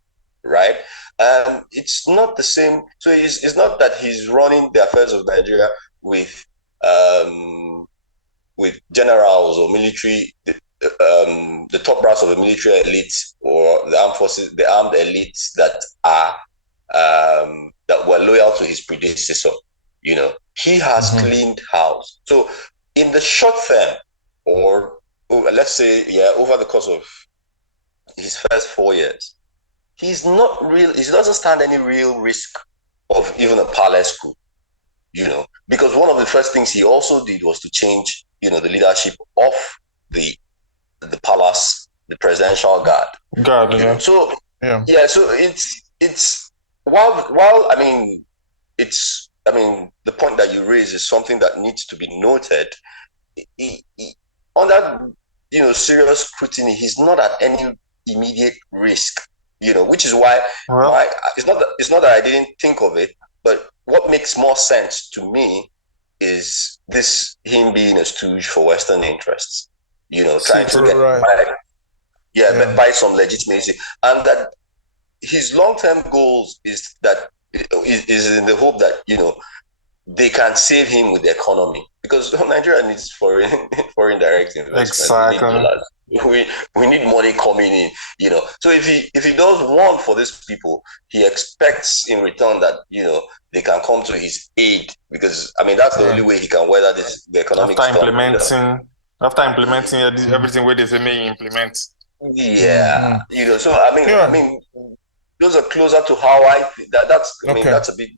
right? And it's not the same. So it's not that he's running the affairs of Nigeria with generals or military, the top brass of the military elite or the armed forces, the armed elites that are that were loyal to his predecessor. You know, he has cleaned house. So in the short term, or let's say, over the course of his first 4 years, he doesn't stand any real risk of even a palace coup, you know, because one of the first things he also did was to change, the leadership of the palace, the presidential guard. So so it's while the point that you raise is something that needs to be noted. Under serious scrutiny, he's not at any immediate risk, which is why it's not that I didn't think of it, but what makes more sense to me is him being a stooge for Western interests, trying to buy some legitimacy, and that his long-term goals is in the hope that they can save him with the economy, because Nigeria needs foreign direct investment. Exactly. We need money coming in, So if he does one for these people, he expects in return that they can come to his aid, because that's the only way he can weather the economic storm. After implementing everything where they say may implement. So I mean those are closer to how that's a bit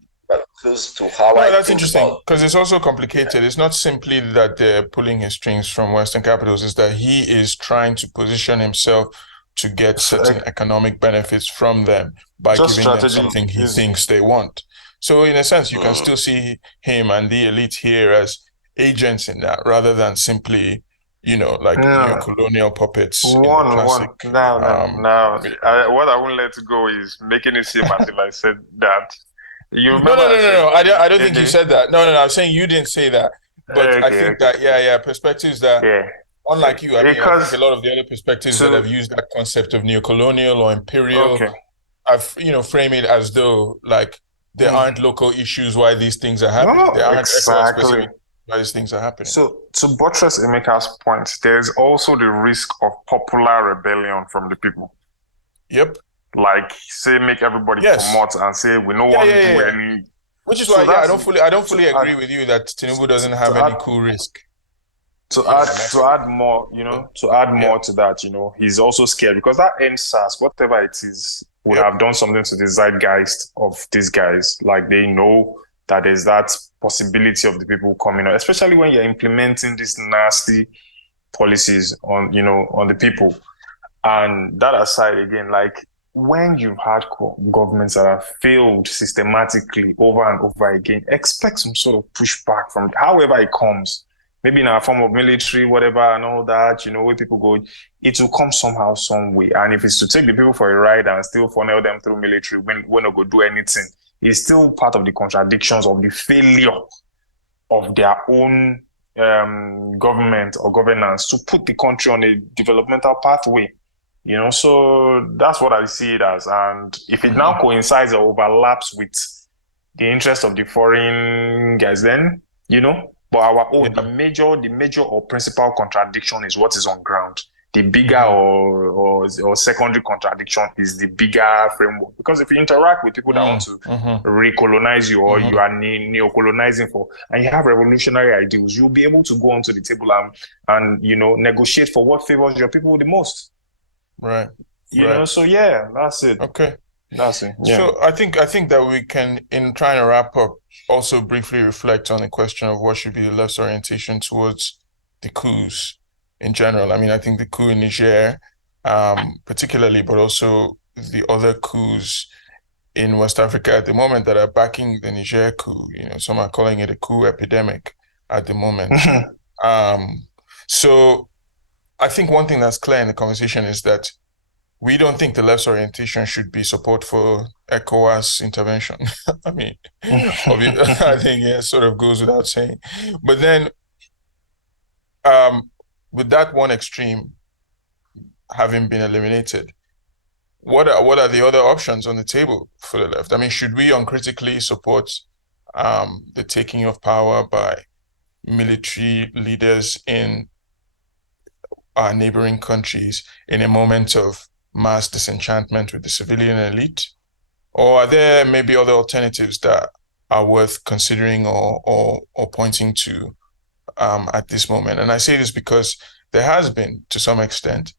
close to how I that's think interesting, because it's also complicated. It's not simply that they're pulling his strings from Western capitals, it's that he is trying to position himself to get certain economic benefits from them by giving them something he thinks they want. So in a sense, you can still see him and the elite here as agents in that, rather than simply colonial puppets. What I won't let go is making it seem as if I said that. You remember? No. I don't think you said that. No. I'm saying you didn't say that. But I think that perspectives that, unlike you, I think a lot of the other perspectives that have used that concept of neocolonial or imperial, I've frame it as though like there aren't local issues why these things are happening. There aren't specific why these things are happening. So to buttress Emeka's point, there's also the risk of popular rebellion from the people. Yep. Like say make everybody come out and say we don't want to do any. Which is why I don't fully agree with you that Tinubu doesn't have any coup risk. To add more to that, he's also scared because that NSAS, whatever it is, would have done something to the zeitgeist of these guys. Like they know that there's that possibility of the people coming out, especially when you're implementing these nasty policies on the people. And that aside, again, like when you've had governments that have failed systematically over and over again, expect some sort of pushback from however it comes. Maybe in a form of military, whatever, and all that, where people go, it will come somehow, some way. And if it's to take the people for a ride and still funnel them through military, when we're not going to do anything, it's still part of the contradictions of the failure of their own government or governance to put the country on a developmental pathway. So that's what I see it as. And if it now coincides or overlaps with the interest of the foreign guys, then, but the major or principal contradiction is what is on ground. The bigger or secondary contradiction is the bigger framework. Because if you interact with people that want to recolonize you or you are neo-colonizing and you have revolutionary ideals, you'll be able to go onto the table and negotiate for what favors your people the most. Right. So that's it. Okay. That's it. Yeah. So I think that we can, in trying to wrap up, also briefly reflect on the question of what should be the left's orientation towards the coups in general. I think the coup in Niger, particularly, but also the other coups in West Africa at the moment that are backing the Niger coup. Some are calling it a coup epidemic at the moment. So I think one thing that's clear in the conversation is that we don't think the left's orientation should be support for ECOWAS intervention. I mean, I think it sort of goes without saying. But then, with that one extreme having been eliminated, what are the other options on the table for the left? I mean, should we uncritically support the taking of power by military leaders in our neighboring countries in a moment of mass disenchantment with the civilian elite? Or are there maybe other alternatives that are worth considering or pointing to at this moment? And I say this because there has been, to some extent,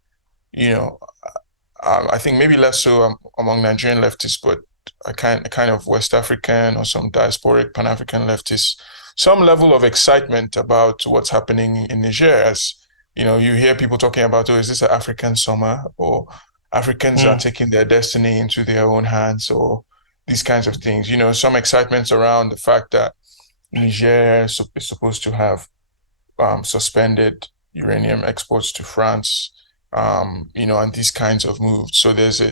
I think maybe less so among Nigerian leftists, but a kind of West African or some diasporic Pan-African leftists, some level of excitement about what's happening in Niger. As you hear people talking about, oh, is this an African summer, or Africans are taking their destiny into their own hands, or these kinds of things. Some excitement around the fact that Niger is supposed to have suspended uranium exports to France, and these kinds of moves. So there's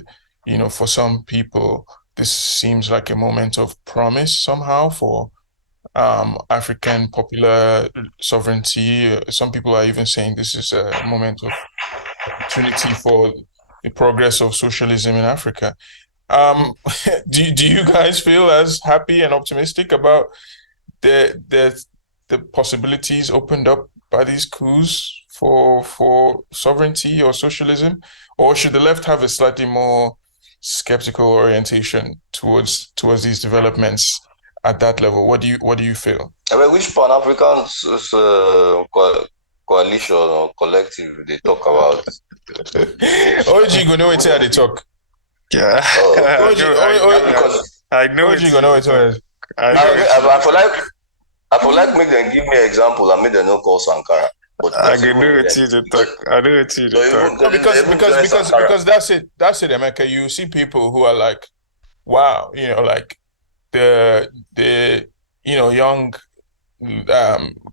for some people, this seems like a moment of promise somehow for African popular sovereignty. Some people are even saying this is a moment of opportunity for the progress of socialism in Africa. Do you guys feel as happy and optimistic about the possibilities opened up by these coups for sovereignty or socialism, or should the left have a slightly more skeptical orientation towards these developments at that level? What do you feel? I mean, which Pan-African coalition or collective they talk about? OG go know it's how they talk. Yeah. I know OG go know it's how. I feel like make them give me an example and make them not call Sankara. But I know it's you to talk. I know it's you to talk. No, because that's it, Emeka. You see people who are like, wow, like the young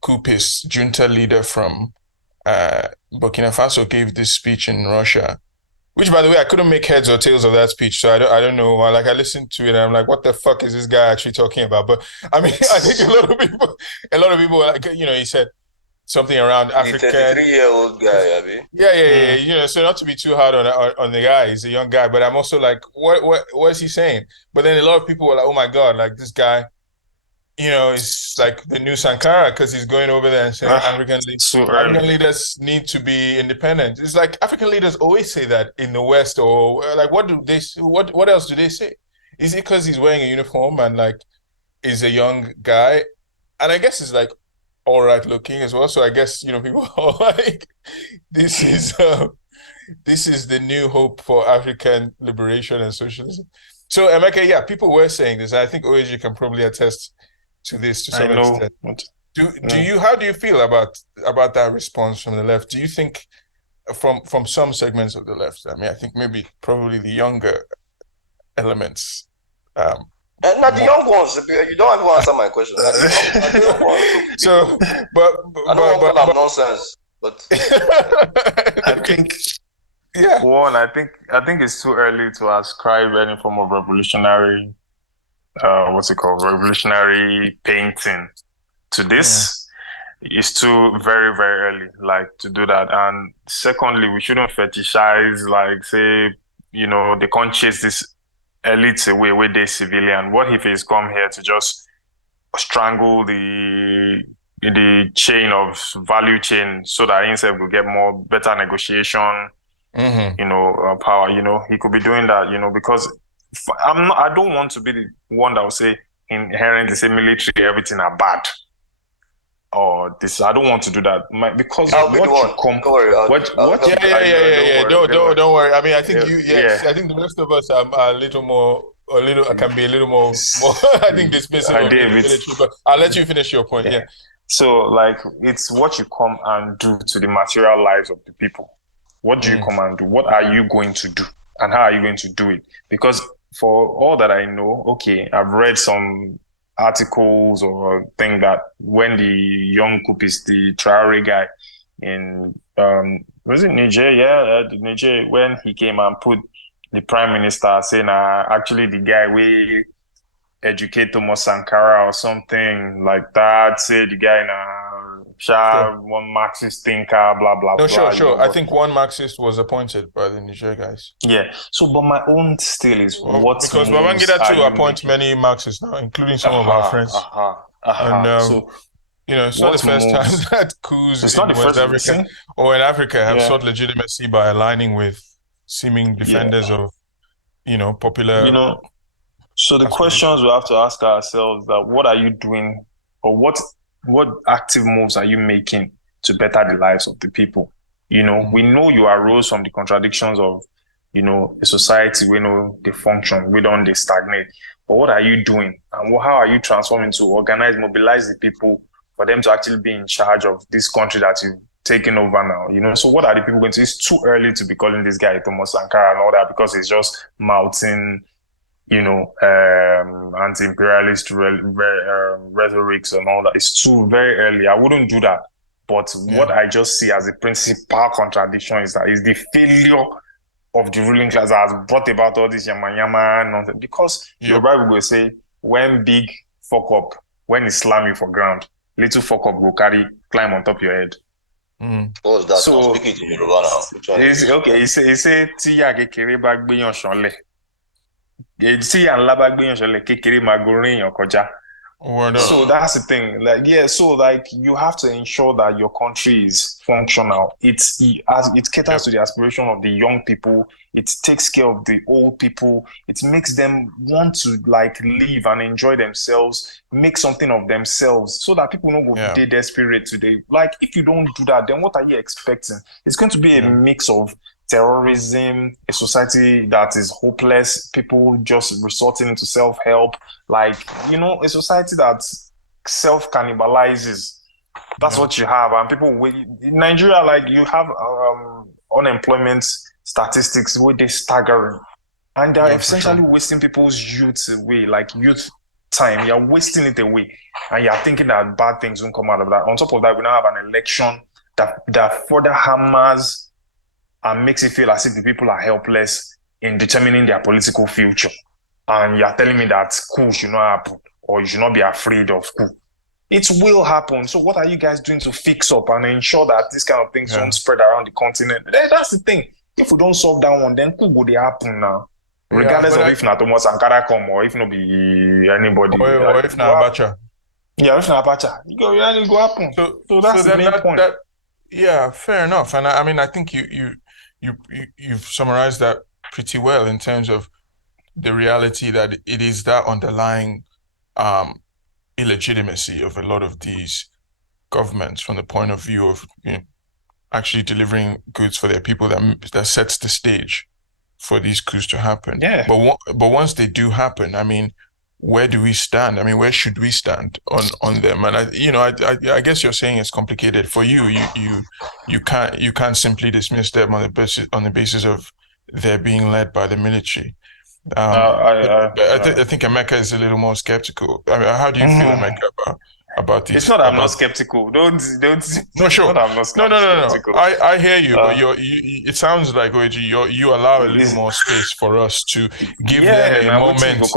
coupist junta leader from Burkina Faso gave this speech in Russia, which, by the way, I couldn't make heads or tails of that speech, so I don't know. Like, I listened to it and I'm like, what the fuck is this guy actually talking about? But I mean, I think a lot of people were like, he said something around Africa. The 33-year-old guy, Abby. Yeah. So not to be too hard on the guy, he's a young guy, but I'm also like, what is he saying? But then a lot of people were like, oh my God, like this guy, it's like the new Sankara because he's going over there and saying African leaders need to be independent. It's like African leaders always say that in the West, or like what else do they say? Is it because he's wearing a uniform and like is a young guy? And I guess it's like all right looking as well. So I guess people are like, this is the new hope for African liberation and socialism. So Emeka, yeah, people were saying this. I think OAG can probably attest to this to some extent. How do you feel about that response from the left? Do you think from some segments of the left? I mean, I think maybe probably the younger elements. Not the young ones. You don't have to answer my question. Not the young ones. So, but I don't want to have nonsense. But I think, I think it's too early to ascribe any form of revolutionary. Revolutionary painting to this. Is too very, very early, like, to do that. And secondly, we shouldn't fetishize, like, say, they can't chase this elites away with the civilian. What if he's come here to just strangle the chain of value chain so that himself will get more better negotiation, power? He could be doing that, because I don't want to be the one that will say inherently say military everything are bad or this. I don't want to do that because I'll be the one. Don't worry. Don't worry. I mean, I think I think the rest of us are a little more. I can be a little more. I think dismissive of the military, but I'll let you finish your point. Yeah. So, like, it's what you come and do to the material lives of the people. What do you come and do? What are you going to do? And how are you going to do it? Because for all that I know, okay, I've read some articles or thing that when the young coup is the Traore guy in was it Niger? Yeah, Niger, when he came and put the prime minister saying actually the guy we educate Thomas Sankara or something like that, say the guy in one Marxist thinker, blah blah No, blah, sure. I think one Marxist was appointed by the Niger guys. Yeah. So, but my own still is what because moves Babangida are too you appoints making? many Marxists now, including some of our friends. And So, it's not the what first time moves? that coups It's not in the West first. Africa See? or in Africa have Yeah. sought legitimacy by aligning with seeming Yeah. defenders of, popular So the questions aspirations. we have to ask ourselves that what are you doing, or what active moves are you making to better the lives of the people? We know you arose from the contradictions of, a society we know they function, we don't they stagnate. But what are you doing, and how are you transforming to organize, mobilize the people for them to actually be in charge of this country that you've taken over now? So what are the people going to? It's too early to be calling this guy Thomas Sankara and all that because it's just mouthing anti-imperialist rhetorics and all that. It's too very early. I wouldn't do that. But what I just see as a principal contradiction is the failure of the ruling class that has brought about all this yama yama nonsense. Because your Bible will say, when big fuck up, when it slam you for ground, little fuck up will climb on top of your head. What was that? So, speaking to Yoruba now. Which one is okay, he say tíyà kékeré bá gbéyàn ṣánlẹ̀. Tí ìyà ńlá bá gbéyàn ṣánlẹ̀, kékeré máa gorí èèyàn kọjá. So that's the thing. You have to ensure that your country is functional. It caters to the aspiration of the young people. It takes care of the old people. It makes them want to live and enjoy themselves, make something of themselves, so that people don't go day desperate today. If you don't do that, then what are you expecting? It's going to be a mix of terrorism, a society that is hopeless, people just resorting into self-help, a society that self-cannibalizes. That's what you have. And people in Nigeria, you have unemployment statistics where they're staggering. And they're essentially wasting people's youth away, youth time. You're wasting it away. And you're thinking that bad things won't come out of that. On top of that, we now have an election that further hammers and makes it feel as if the people are helpless in determining their political future. And you're telling me that coup should not happen, or you should not be afraid of coup. It will happen. So what are you guys doing to fix up and ensure that this kind of things don't spread around the continent? That's the thing. If we don't solve that one, then coup will happen now. Regardless of if not Thomas Sankara come or if not be anybody. Or if not Abacha. Yeah, if not Abacha. It go happen. So that's the main point. Yeah, fair enough. And I think you've summarized that pretty well in terms of the reality that it is that underlying illegitimacy of a lot of these governments from the point of view of actually delivering goods for their people that sets the stage for these coups to happen. Yeah. But once they do happen, where do we stand? Where should we stand on them? And I guess you're saying it's complicated for you. You can't simply dismiss them on the basis of they're being led by the military. I think Emeka is a little more skeptical. How do you feel, Emeka, about these? It's not that I'm not skeptical. Don't. No, sure. No. I hear you, but it sounds like you allow a little more space for us to give them a moment.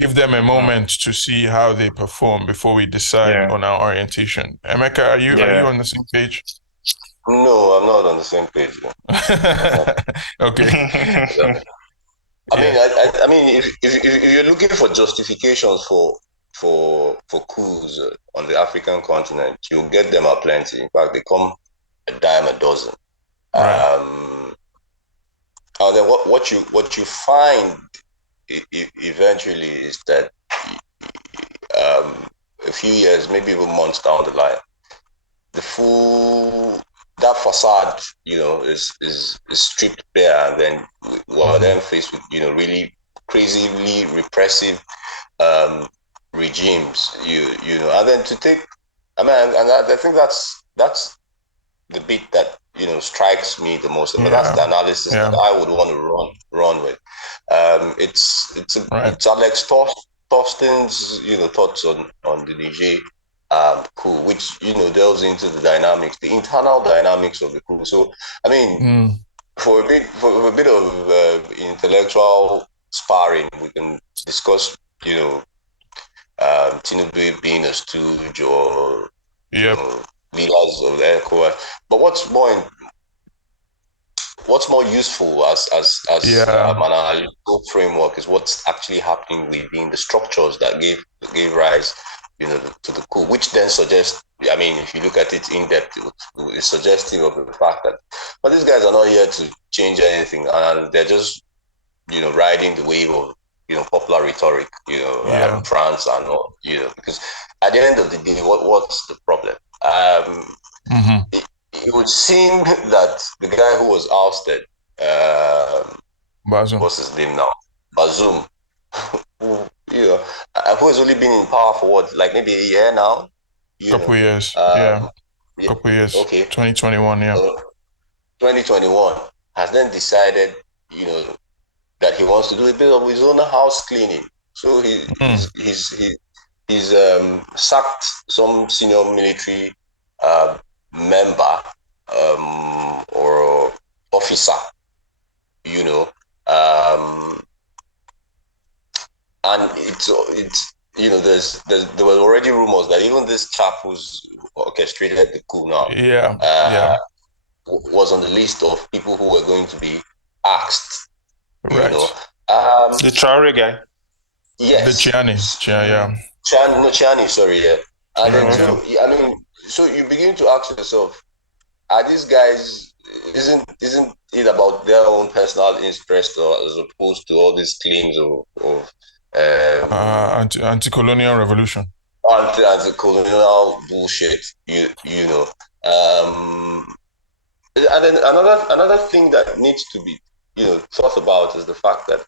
Give them a moment to see how they perform before we decide on our orientation. Emeka, are you on the same page? No, I'm not on the same page. Okay. I mean, if you're looking for justifications for coups on the African continent, you'll get them aplenty. In fact, they come a dime a dozen. Right. And then what you find eventually is that a few years, maybe even months down the line, that facade, is stripped bare, and then we're then faced with, really crazily repressive regimes, and then I think that's the bit that strikes me the most. That's the analysis that I would want to run with. It's Alex Torsten's thoughts on the Niger coup, which delves into the dynamics, the internal dynamics of the coup. So I mean, for a bit of intellectual sparring, we can discuss Tinubu being a stooge or leaders of the Ecowas. But what's more useful as an analytical framework is what's actually happening within the structures that gave rise, to the coup, which then suggests. I mean, if you look at it in depth, it's suggestive of the fact that, but these guys are not here to change anything, and they're just, riding the wave of, popular rhetoric, France and all, because at the end of the day, what's the problem? It would seem that the guy who was ousted, Bazoum. What's his name now? Bazoum, who has only been in power for what, like maybe a year now? Couple years, couple years. Okay. 2021, 2021 has then decided, that he wants to do a bit of his own house cleaning. So he's sacked some senior military member or officer, and it's there were already rumors that even this chap who's orchestrated the coup now was on the list of people who were going to be axed. The Traore guy. Yes. The Chiani, sorry, yeah. And then so you begin to ask yourself, are these guys, isn't it about their own personal interest, or as opposed to all these claims of anti-colonial revolution, anti-colonial bullshit, and then another thing that needs to be thought about is the fact that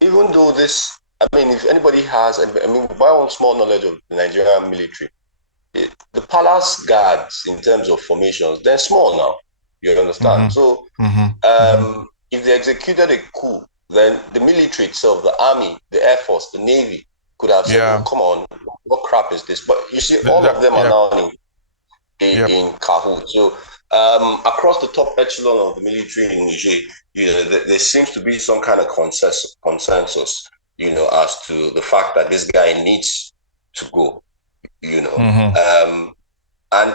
even though this, I mean, if anybody has, my own small knowledge of the Nigerian military, the palace guards in terms of formations, they're small now. You understand? So if they executed a coup, then the military itself, the army, the air force, the navy could have said, "Oh, come on, what crap is this?" But you see, all of them are now in cahoots. So across the top echelon of the military in Niger, there seems to be some kind of consensus, as to the fact that this guy needs to go, and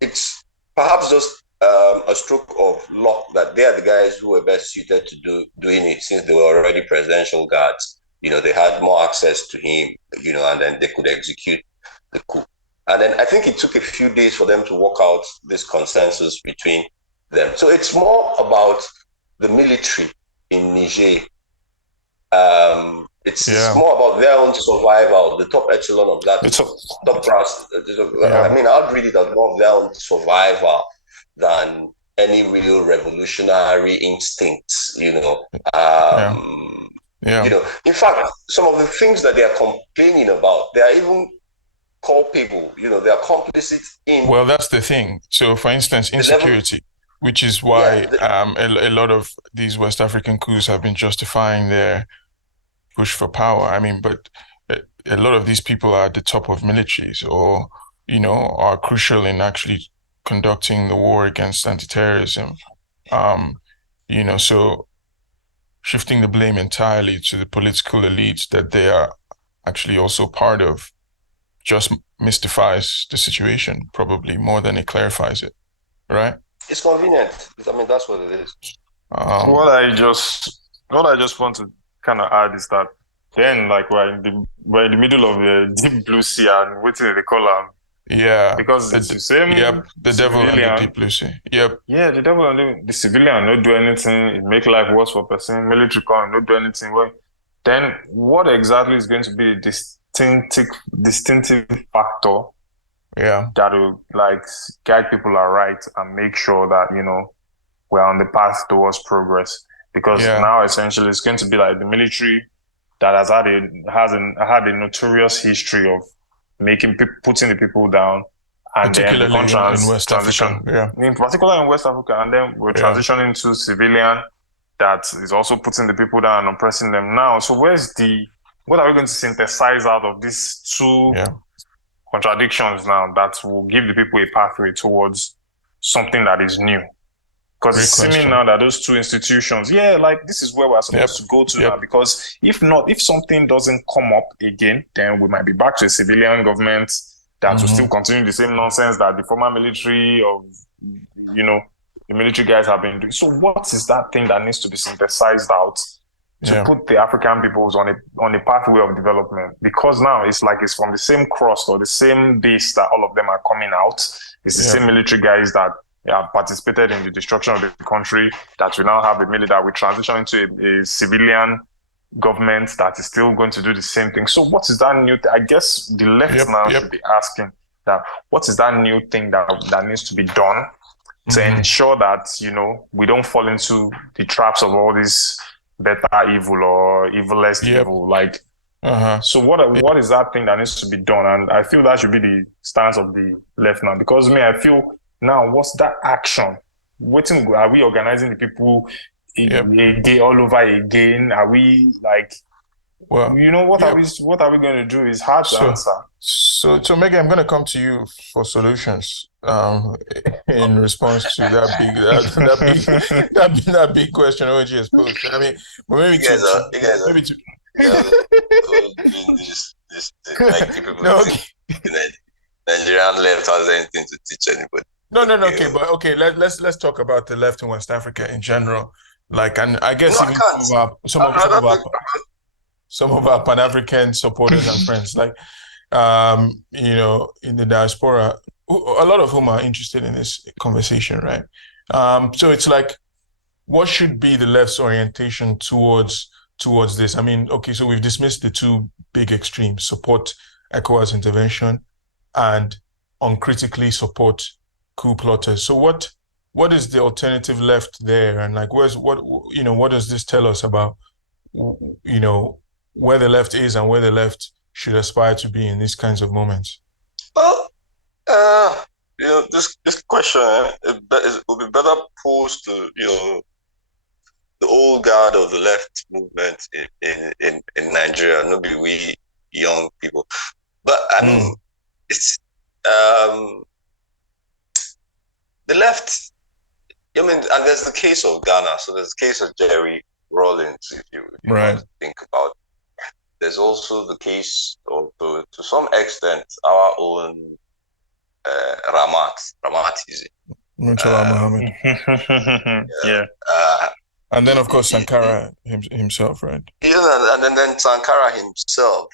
it's perhaps just a stroke of luck that they are the guys who were best suited to doing it, since they were already presidential guards. They had more access to him, and then they could execute the coup. And then I think it took a few days for them to work out this consensus between them. So it's more about the military in Niger. It's more about their own survival, the top echelon of that, top brass. I mean, I'd read it as more of their own survival than any real revolutionary instincts, In fact, some of the things that they are complaining about, they are even culpable, they're complicit in. Well, that's the thing. So, for instance, insecurity, which is why a lot of these West African coups have been justifying their push for power. I mean, but a lot of these people are at the top of militaries, or are crucial in actually conducting the war against anti-terrorism. So shifting the blame entirely to the political elites that they are actually also part of just mystifies the situation, probably more than it clarifies it, right? It's convenient. I mean, that's what it is. What I just want to kind of add is that then, like, we're in the middle of the deep blue sea, and what do they call them? Yeah, because it's the same. The devil and the deep blue sea. Yep. Yeah, the devil and the civilian not do anything. It make life worse for person. Military come not do anything. Well, then what exactly is going to be the distinctive factor? Yeah. That will guide people aright and make sure that we're on the path towards progress. Because now essentially it's going to be like the military that has had a notorious history of putting the people down, and then in West Africa, in particular in West Africa, and then we're transitioning to civilian that is also putting the people down and oppressing them now. So what are we going to synthesize out of these two contradictions now that will give the people a pathway towards something that is new? Because it's seeming now that those two institutions, like this is where we're supposed to go to now. Because if not, if something doesn't come up again, then we might be back to a civilian government that will still continue the same nonsense that the former military of, the military guys have been doing. So what is that thing that needs to be synthesized out to put the African peoples on a pathway of development? Because now it's like it's from the same crust or the same base that all of them are coming out. It's the same military guys that have participated in the destruction of the country, that we now have a military, that we transition into a civilian government that is still going to do the same thing. So what is that new I guess the left should be asking that what is that new thing that needs to be done to ensure that, we don't fall into the traps of all this better evil or evilest evil. Like, so what is that thing that needs to be done? And I feel that should be the stance of the left now, because I feel now, what's that action? Are we organizing the people all over again? Are we like, what are we going to do? Is hard to answer. So Megan, I'm going to come to you for solutions in response to that big question OG has posed. I mean, maybe you guys are like people think Nigerian left has anything to teach anybody. No. Okay, let's talk about the left in West Africa in general. Like, and I guess some of our Pan-African supporters and friends, like, in the diaspora, a lot of whom are interested in this conversation, right? So it's like, what should be the left's orientation towards this? I mean, okay, so we've dismissed the two big extremes: support Ecowas intervention and uncritically support coup plotters. So what is the alternative left there? And like, what does this tell us about, where the left is and where the left should aspire to be in these kinds of moments? Well, this question it would be better posed to, the old guard of the left movement in Nigeria, not be we young people. But I mean, it's the left. I mean, and there's the case of Ghana. So there's the case of Jerry Rawlings, if you want to think about it. There's also the case of, to some extent, our own Ramatism. Muhammad. And then, of course, Sankara himself, right? And then Sankara himself,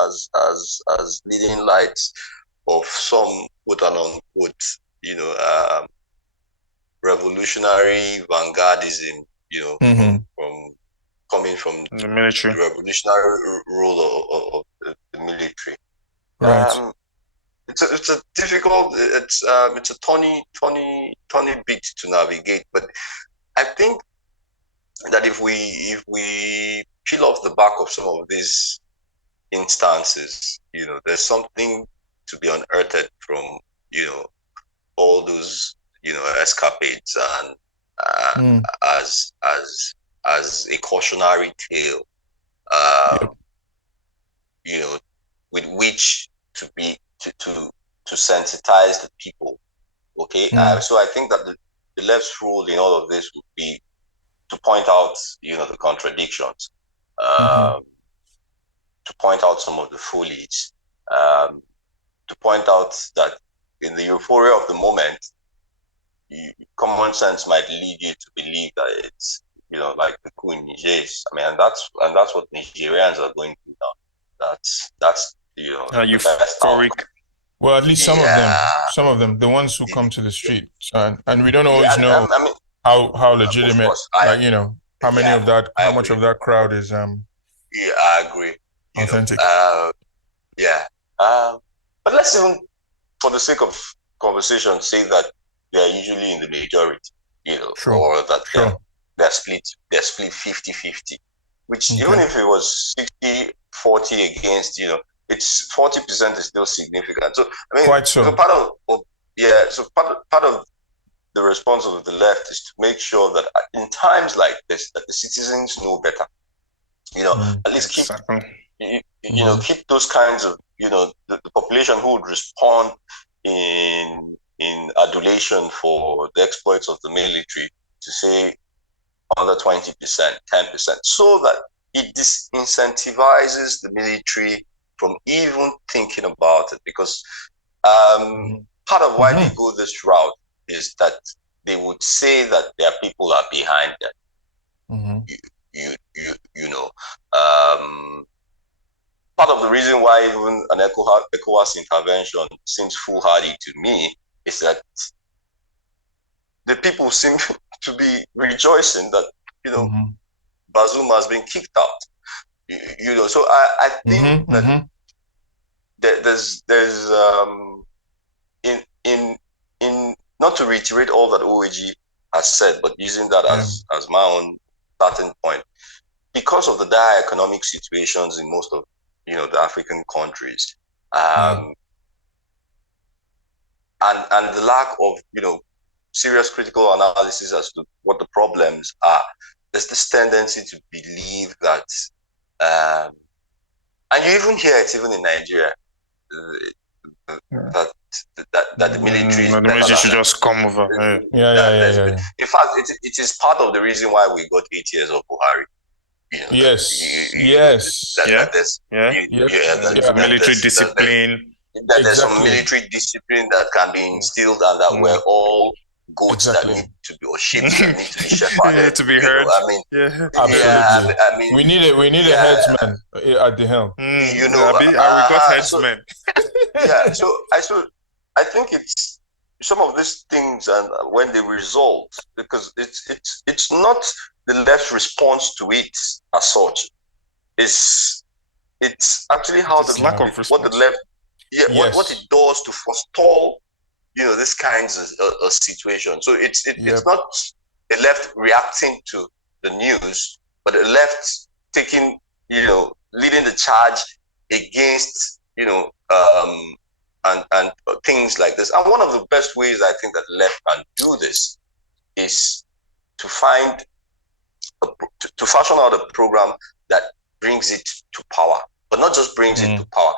as leading lights of some quote unquote, revolutionary vanguardism, from coming from the military, the revolutionary role of the military. Right. It's a difficult, it's a thorny bit to navigate, but I think that if we peel off the back of some of these instances, there's something to be unearthed from, all those, escapades and as a cautionary tale, with which to sensitize the people. Okay, so I think that the left's role in all of this would be to point out, the contradictions, to point out some of the foliage, to point out that in the euphoria of the moment, common sense might lead you to believe that it's, like the coup in Niger. I mean, and that's what Nigerians are going through now. That's euphoric. Well, at least some of them, the ones who come to the street, and we don't always know. I mean, how legitimate, how many of that, how much of that crowd is I agree. Authentic. But let's even, for the sake of conversation, say that they are usually in the majority, or that they're split 50-50, which even if it was 60-40 against, it's 40% is still significant. So I mean, quite so. So part of the response of the left is to make sure that in times like this, that the citizens know better. At least keep keep those kinds of the population who would respond in adulation for the exploits of the military to say under 20%, 10%, so that it disincentivizes the military from even thinking about it. Because part of why they go this route is that they would say that their people are behind them. Part of the reason why even an ECOWAS intervention seems foolhardy to me is that the people seem to be rejoicing that Bazoum has been kicked out. So I think that there's in not to reiterate all that OAG has said, but using that as my own starting point, because of the dire economic situations in most of the African countries, and the lack of serious critical analysis as to what the problems are, there's this tendency to believe that, and you even hear it even in Nigeria, that the military the military should just come over. In fact, it is part of the reason why we got 8 years of Buhari. There's military discipline. There's some military discipline that can be instilled, and that we're all goats that need to be, or sheep that need to be shepherded. To be heard. Absolutely. We need a headsman at the helm. We got headsmen. So I think it's some of these things, and when they result, because it's not the left's response to it as such. It's actually how the lack of response. What the left, what it does to forestall, this kinds of situation. So it's not the left reacting to the news, but the left taking, leading the charge against, and things like this. And one of the best ways I think that the left can do this is to find to fashion out a program that brings it to power, but not just brings it to power,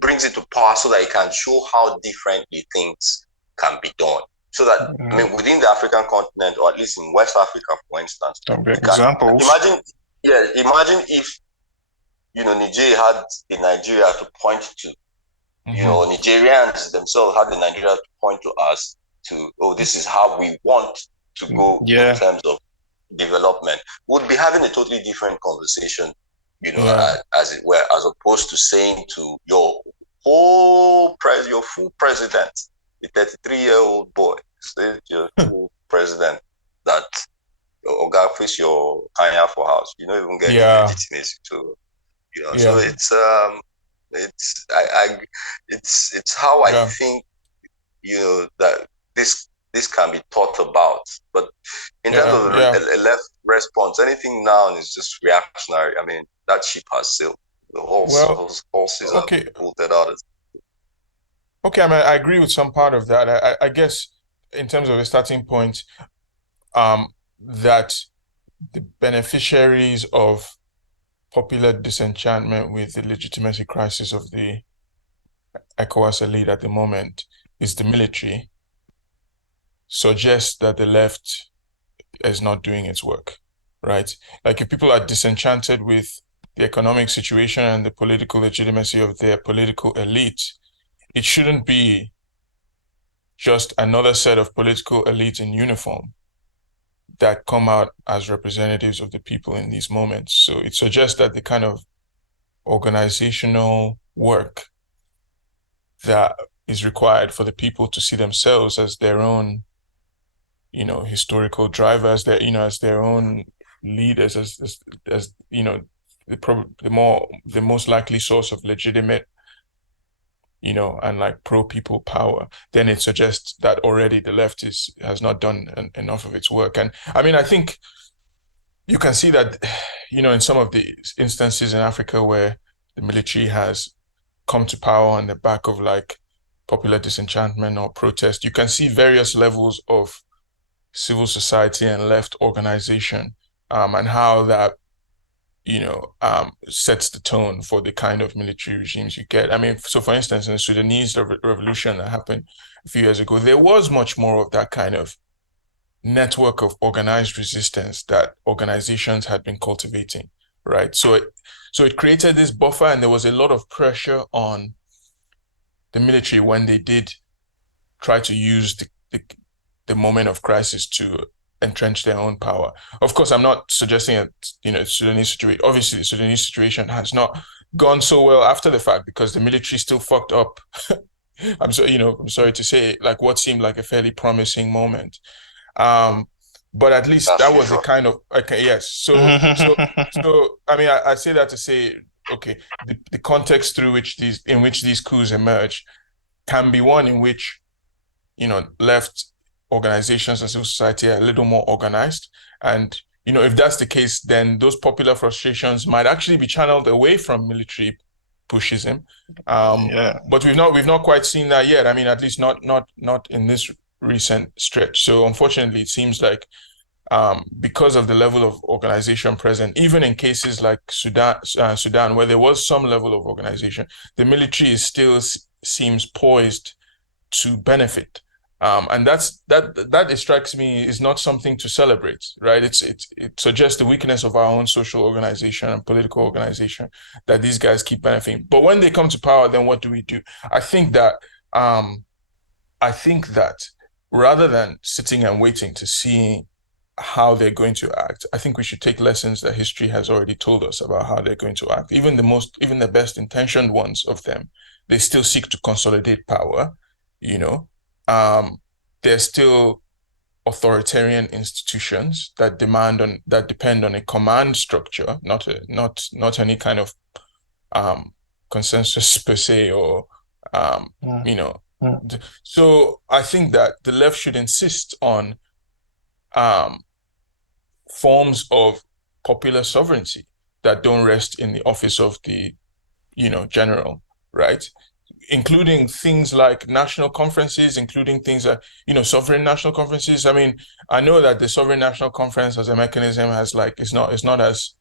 brings it to power so that it can show how differently things can be done. So that within the African continent, or at least in West Africa, for instance, examples. Imagine if Niger had in Nigeria to point to, Nigerians themselves had in Nigeria to point to us to, this is how we want to go in terms of development. We'll be having a totally different conversation, as it were, as opposed to saying to your full president, the 33-year-old boy, say to your full president that Oga face your Kanya for house. You don't even get the legitimacy to, So it's how I think, that this can be thought about. But in terms of a left response, anything now is just reactionary. I mean, that ship has sailed. The horses are bolted out. Okay, I mean, I agree with some part of that. I guess in terms of a starting point, that the beneficiaries of popular disenchantment with the legitimacy crisis of the ECOWAS elite at the moment is the military, suggests that the left is not doing its work, right? Like, if people are disenchanted with the economic situation and the political legitimacy of their political elite, it shouldn't be just another set of political elites in uniform that come out as representatives of the people in these moments. So it suggests that the kind of organizational work that is required for the people to see themselves as their own, historical drivers, that, as their own leaders, as the most likely source of legitimate, and like pro-people power, then it suggests that already the left has not done enough of its work. And I mean, I think you can see that, in some of the instances in Africa where the military has come to power on the back of like popular disenchantment or protest, you can see various levels of civil society and left organization, and how that sets the tone for the kind of military regimes you get. I mean, so for instance, in the Sudanese revolution that happened a few years ago, there was much more of that kind of network of organized resistance that organizations had been cultivating, right? So it created this buffer, and there was a lot of pressure on the military when they did try to use the moment of crisis to entrench their own power. Of course, I'm not suggesting that, Sudanese situation, obviously the Sudanese situation has not gone so well after the fact because the military still fucked up. I'm sorry to say, like what seemed like a fairly promising moment. But at least that was a kind of, okay, yes. So I mean, I say that to say, okay, the context in which these coups emerge can be one in which, left organizations and civil society are a little more organized. And, if that's the case, then those popular frustrations might actually be channeled away from military pushism. But we've not quite seen that yet. I mean, at least not in this recent stretch. So unfortunately, it seems like because of the level of organization present, even in cases like Sudan, where there was some level of organization, the military still seems poised to benefit. And that strikes me is not something to celebrate, right? It suggests the weakness of our own social organization and political organization that these guys keep benefiting. But when they come to power, then what do we do? I think that rather than sitting and waiting to see how they're going to act, I think we should take lessons that history has already told us about how they're going to act. Even the best intentioned ones of them, they still seek to consolidate power. There's still authoritarian institutions that depend on a command structure, not any kind of consensus per se, or So I think that the left should insist on forms of popular sovereignty that don't rest in the office of the general, right? Including things like national conferences, including things like, sovereign national conferences. I mean, I know that the sovereign national conference as a mechanism it's not as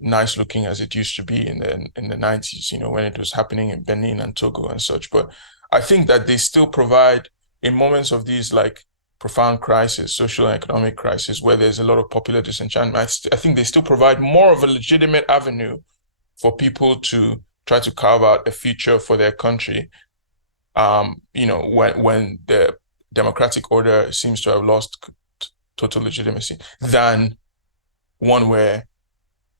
nice looking as it used to be in the 90s, when it was happening in Benin and Togo and such. But I think that they still provide, in moments of these like profound crisis, social and economic crisis, where there's a lot of popular disenchantment, I think they still provide more of a legitimate avenue for people to try to carve out a future for their country, when the democratic order seems to have lost total legitimacy, than one where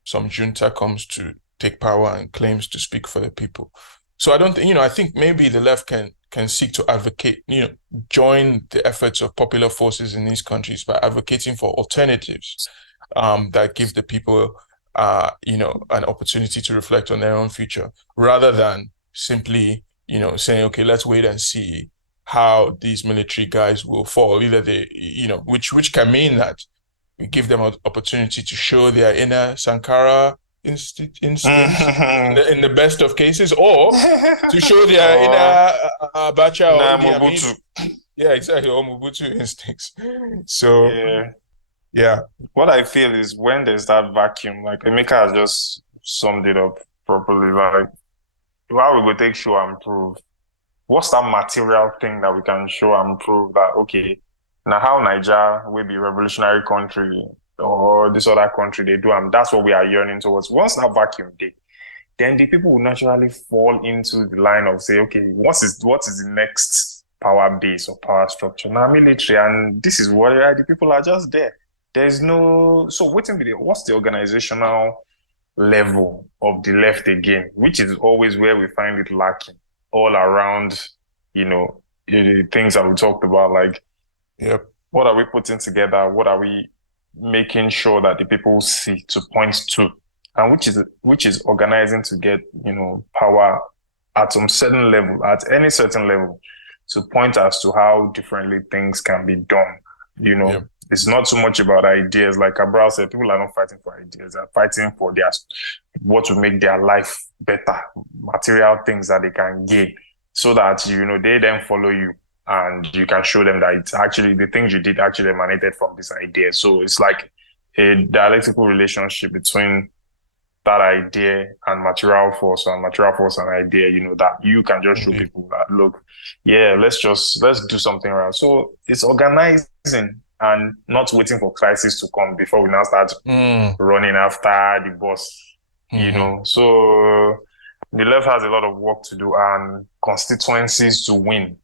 some junta comes to take power and claims to speak for the people. So I don't think, I think maybe the left can seek to advocate, join the efforts of popular forces in these countries by advocating for alternatives that give the people an opportunity to reflect on their own future, rather than simply, saying, okay, let's wait and see how these military guys will fall. Either they, which can mean that we give them an opportunity to show their inner Sankara instincts in the best of cases, or to show their inner Abacha or Mobutu. Yeah, exactly, or Mobutu instincts. So yeah. What I feel is when there's that vacuum, like Emeka has just summed it up properly, like how we go take show and prove. What's that material thing that we can show and prove that, okay, now how Niger will be a revolutionary country or this other country they do, and that's what we are yearning towards. Once that vacuum did, then the people will naturally fall into the line of say, okay, what is the next power base or power structure? Now military, and this is what the people are just there. There's no, so what's the organizational level of the left again, which is always where we find it lacking all around, the things that we talked about, like, what are we putting together? What are we making sure that the people see to point to? And which is organizing to get, power at some certain level, at any certain level, to point as to how differently things can be done. It's not so much about ideas. Like Cabral said, people are not fighting for ideas. They're fighting for what will make their life better, material things that they can gain, so that, they then follow you and you can show them that it's actually the things you did actually emanated from this idea. So it's like a dialectical relationship between that idea and material force and idea, that you can just show people that, look, let's do something around. So it's organizing and not waiting for crisis to come before we now start running after the boss, So the left has a lot of work to do and constituencies to win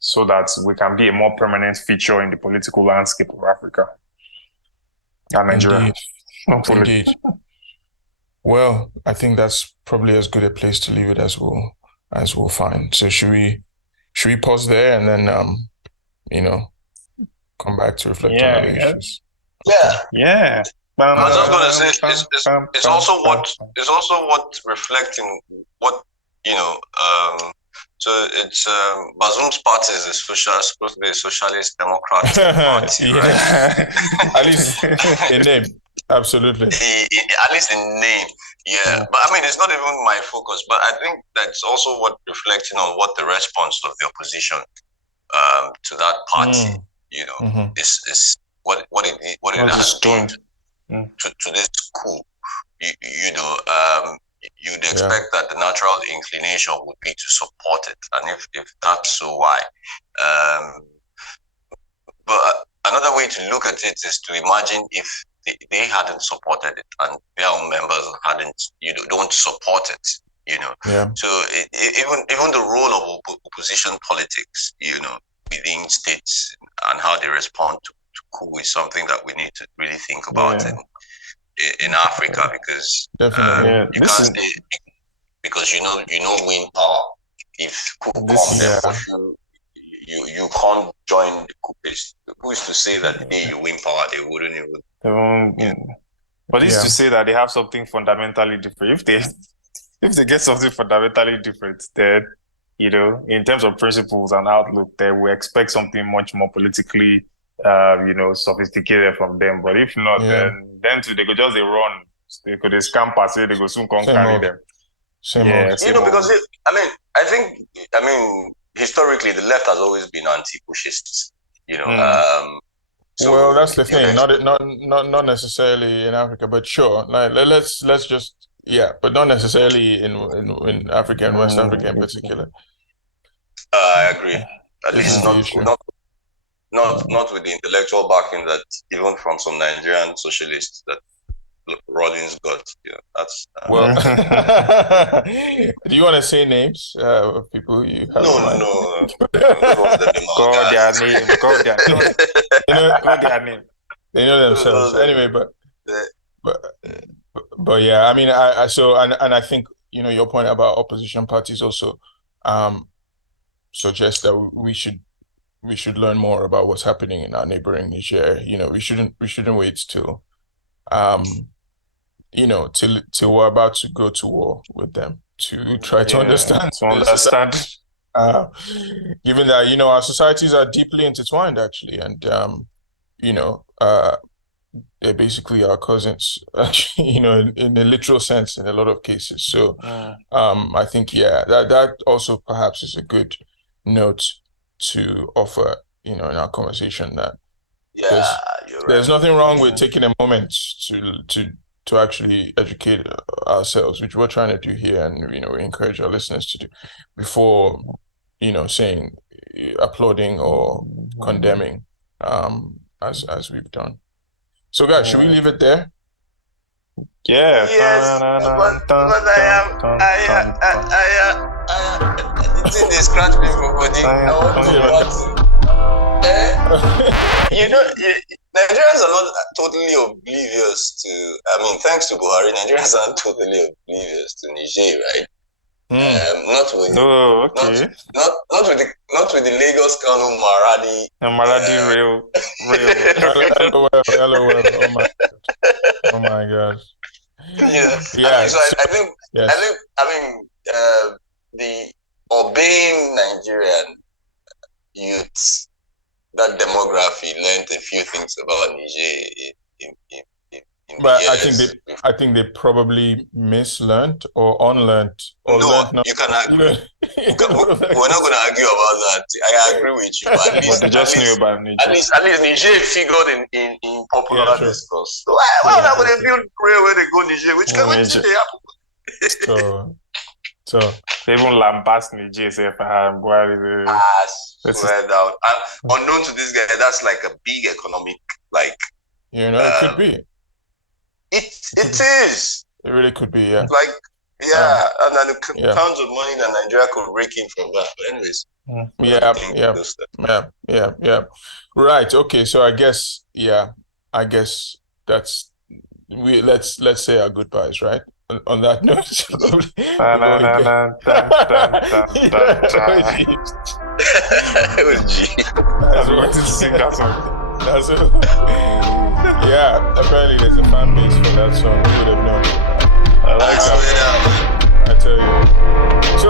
so that we can be a more permanent feature in the political landscape of Africa and Nigeria. Indeed. Well, I think that's probably as good a place to leave it as we'll find. So should we pause there and then come back to reflect on other issues? Yeah. I was just going to say it's also what reflecting what so it's Bazoum's party is supposed to be a socialist democrat party, right? At least in name. Absolutely. At least in name, But I mean, it's not even my focus. But I think that's also what reflecting on what the response of the opposition to that party, is what it has done to this coup. You'd expect that the natural inclination would be to support it, and if that's so, why? But another way to look at it is to imagine if they hadn't supported it and their own members don't support it, So even the role of opposition politics, within states and how they respond to coup is something that we need to really think about in Africa, because you can't say, because win power. If coup comes and push you can't join the coupists. Who is to say that the day you win power, they wouldn't even? But it's to say that they have something fundamentally different. If they get something fundamentally different, then in terms of principles and outlook, they will expect something much more politically, sophisticated from them. But if not, then they could just run. They could scamper, say they go soon come carry them. Because I think historically, the left has always been anti-pushists, well, that's the thing. Not necessarily in Africa, but sure. Like, let's just but not necessarily in Africa and West Africa in particular. I agree. At least not with the intellectual backing that even from some Nigerian socialists that Rawlings got. That's well. Do you want to say names of people you have? No. Call their name. They know themselves anyway. But yeah, I mean, I think your point about opposition parties also suggests that we should learn more about what's happening in our neighboring Niger. We shouldn't wait till till we're about to go to war with them to try to understand. Given that our societies are deeply intertwined, actually, and they're basically our cousins, in the literal sense in a lot of cases. So, I think that also perhaps is a good note to offer, in our conversation, that there's nothing wrong with taking a moment to actually educate ourselves, which we're trying to do here, and we encourage our listeners to do before saying, applauding or condemning, as we've done. So guys, should we leave it there? Yes, but it's in the scratch people body. Nigerians are not totally oblivious to, thanks to Buhari, Nigerians are not totally oblivious to Niger, right? Not with the Lagos Kano Maradi. Maradi real. LOL. Oh my gosh. The obeying Nigerian youths, that demography, learned a few things about Niger in But the years. I think they probably mislearned or unlearned or No, learned not. you can argue. You know, We're not going to argue about that. I agree with you. But But they just knew about Niger. at least Niger figured in popular Yeah, sure. discourse. So why Yeah, would I okay. build railway they go Niger? Which Oh, can Niger. they happen? So They even lambast Niger say Buhari. I This is- swear down. Unknown to this guy, that's like a big economic, like you know, it could be. it is. It really could be, yeah. Like, yeah, and then the yeah. tons of money that Nigeria could rake in from that. But anyways, Yeah. Right. Okay. So I guess that's let's say our goodbyes, right? On that note, it was G. That's it. Yeah, apparently there's a fan base for that song. We would have known. I like that. Yeah. I tell you. So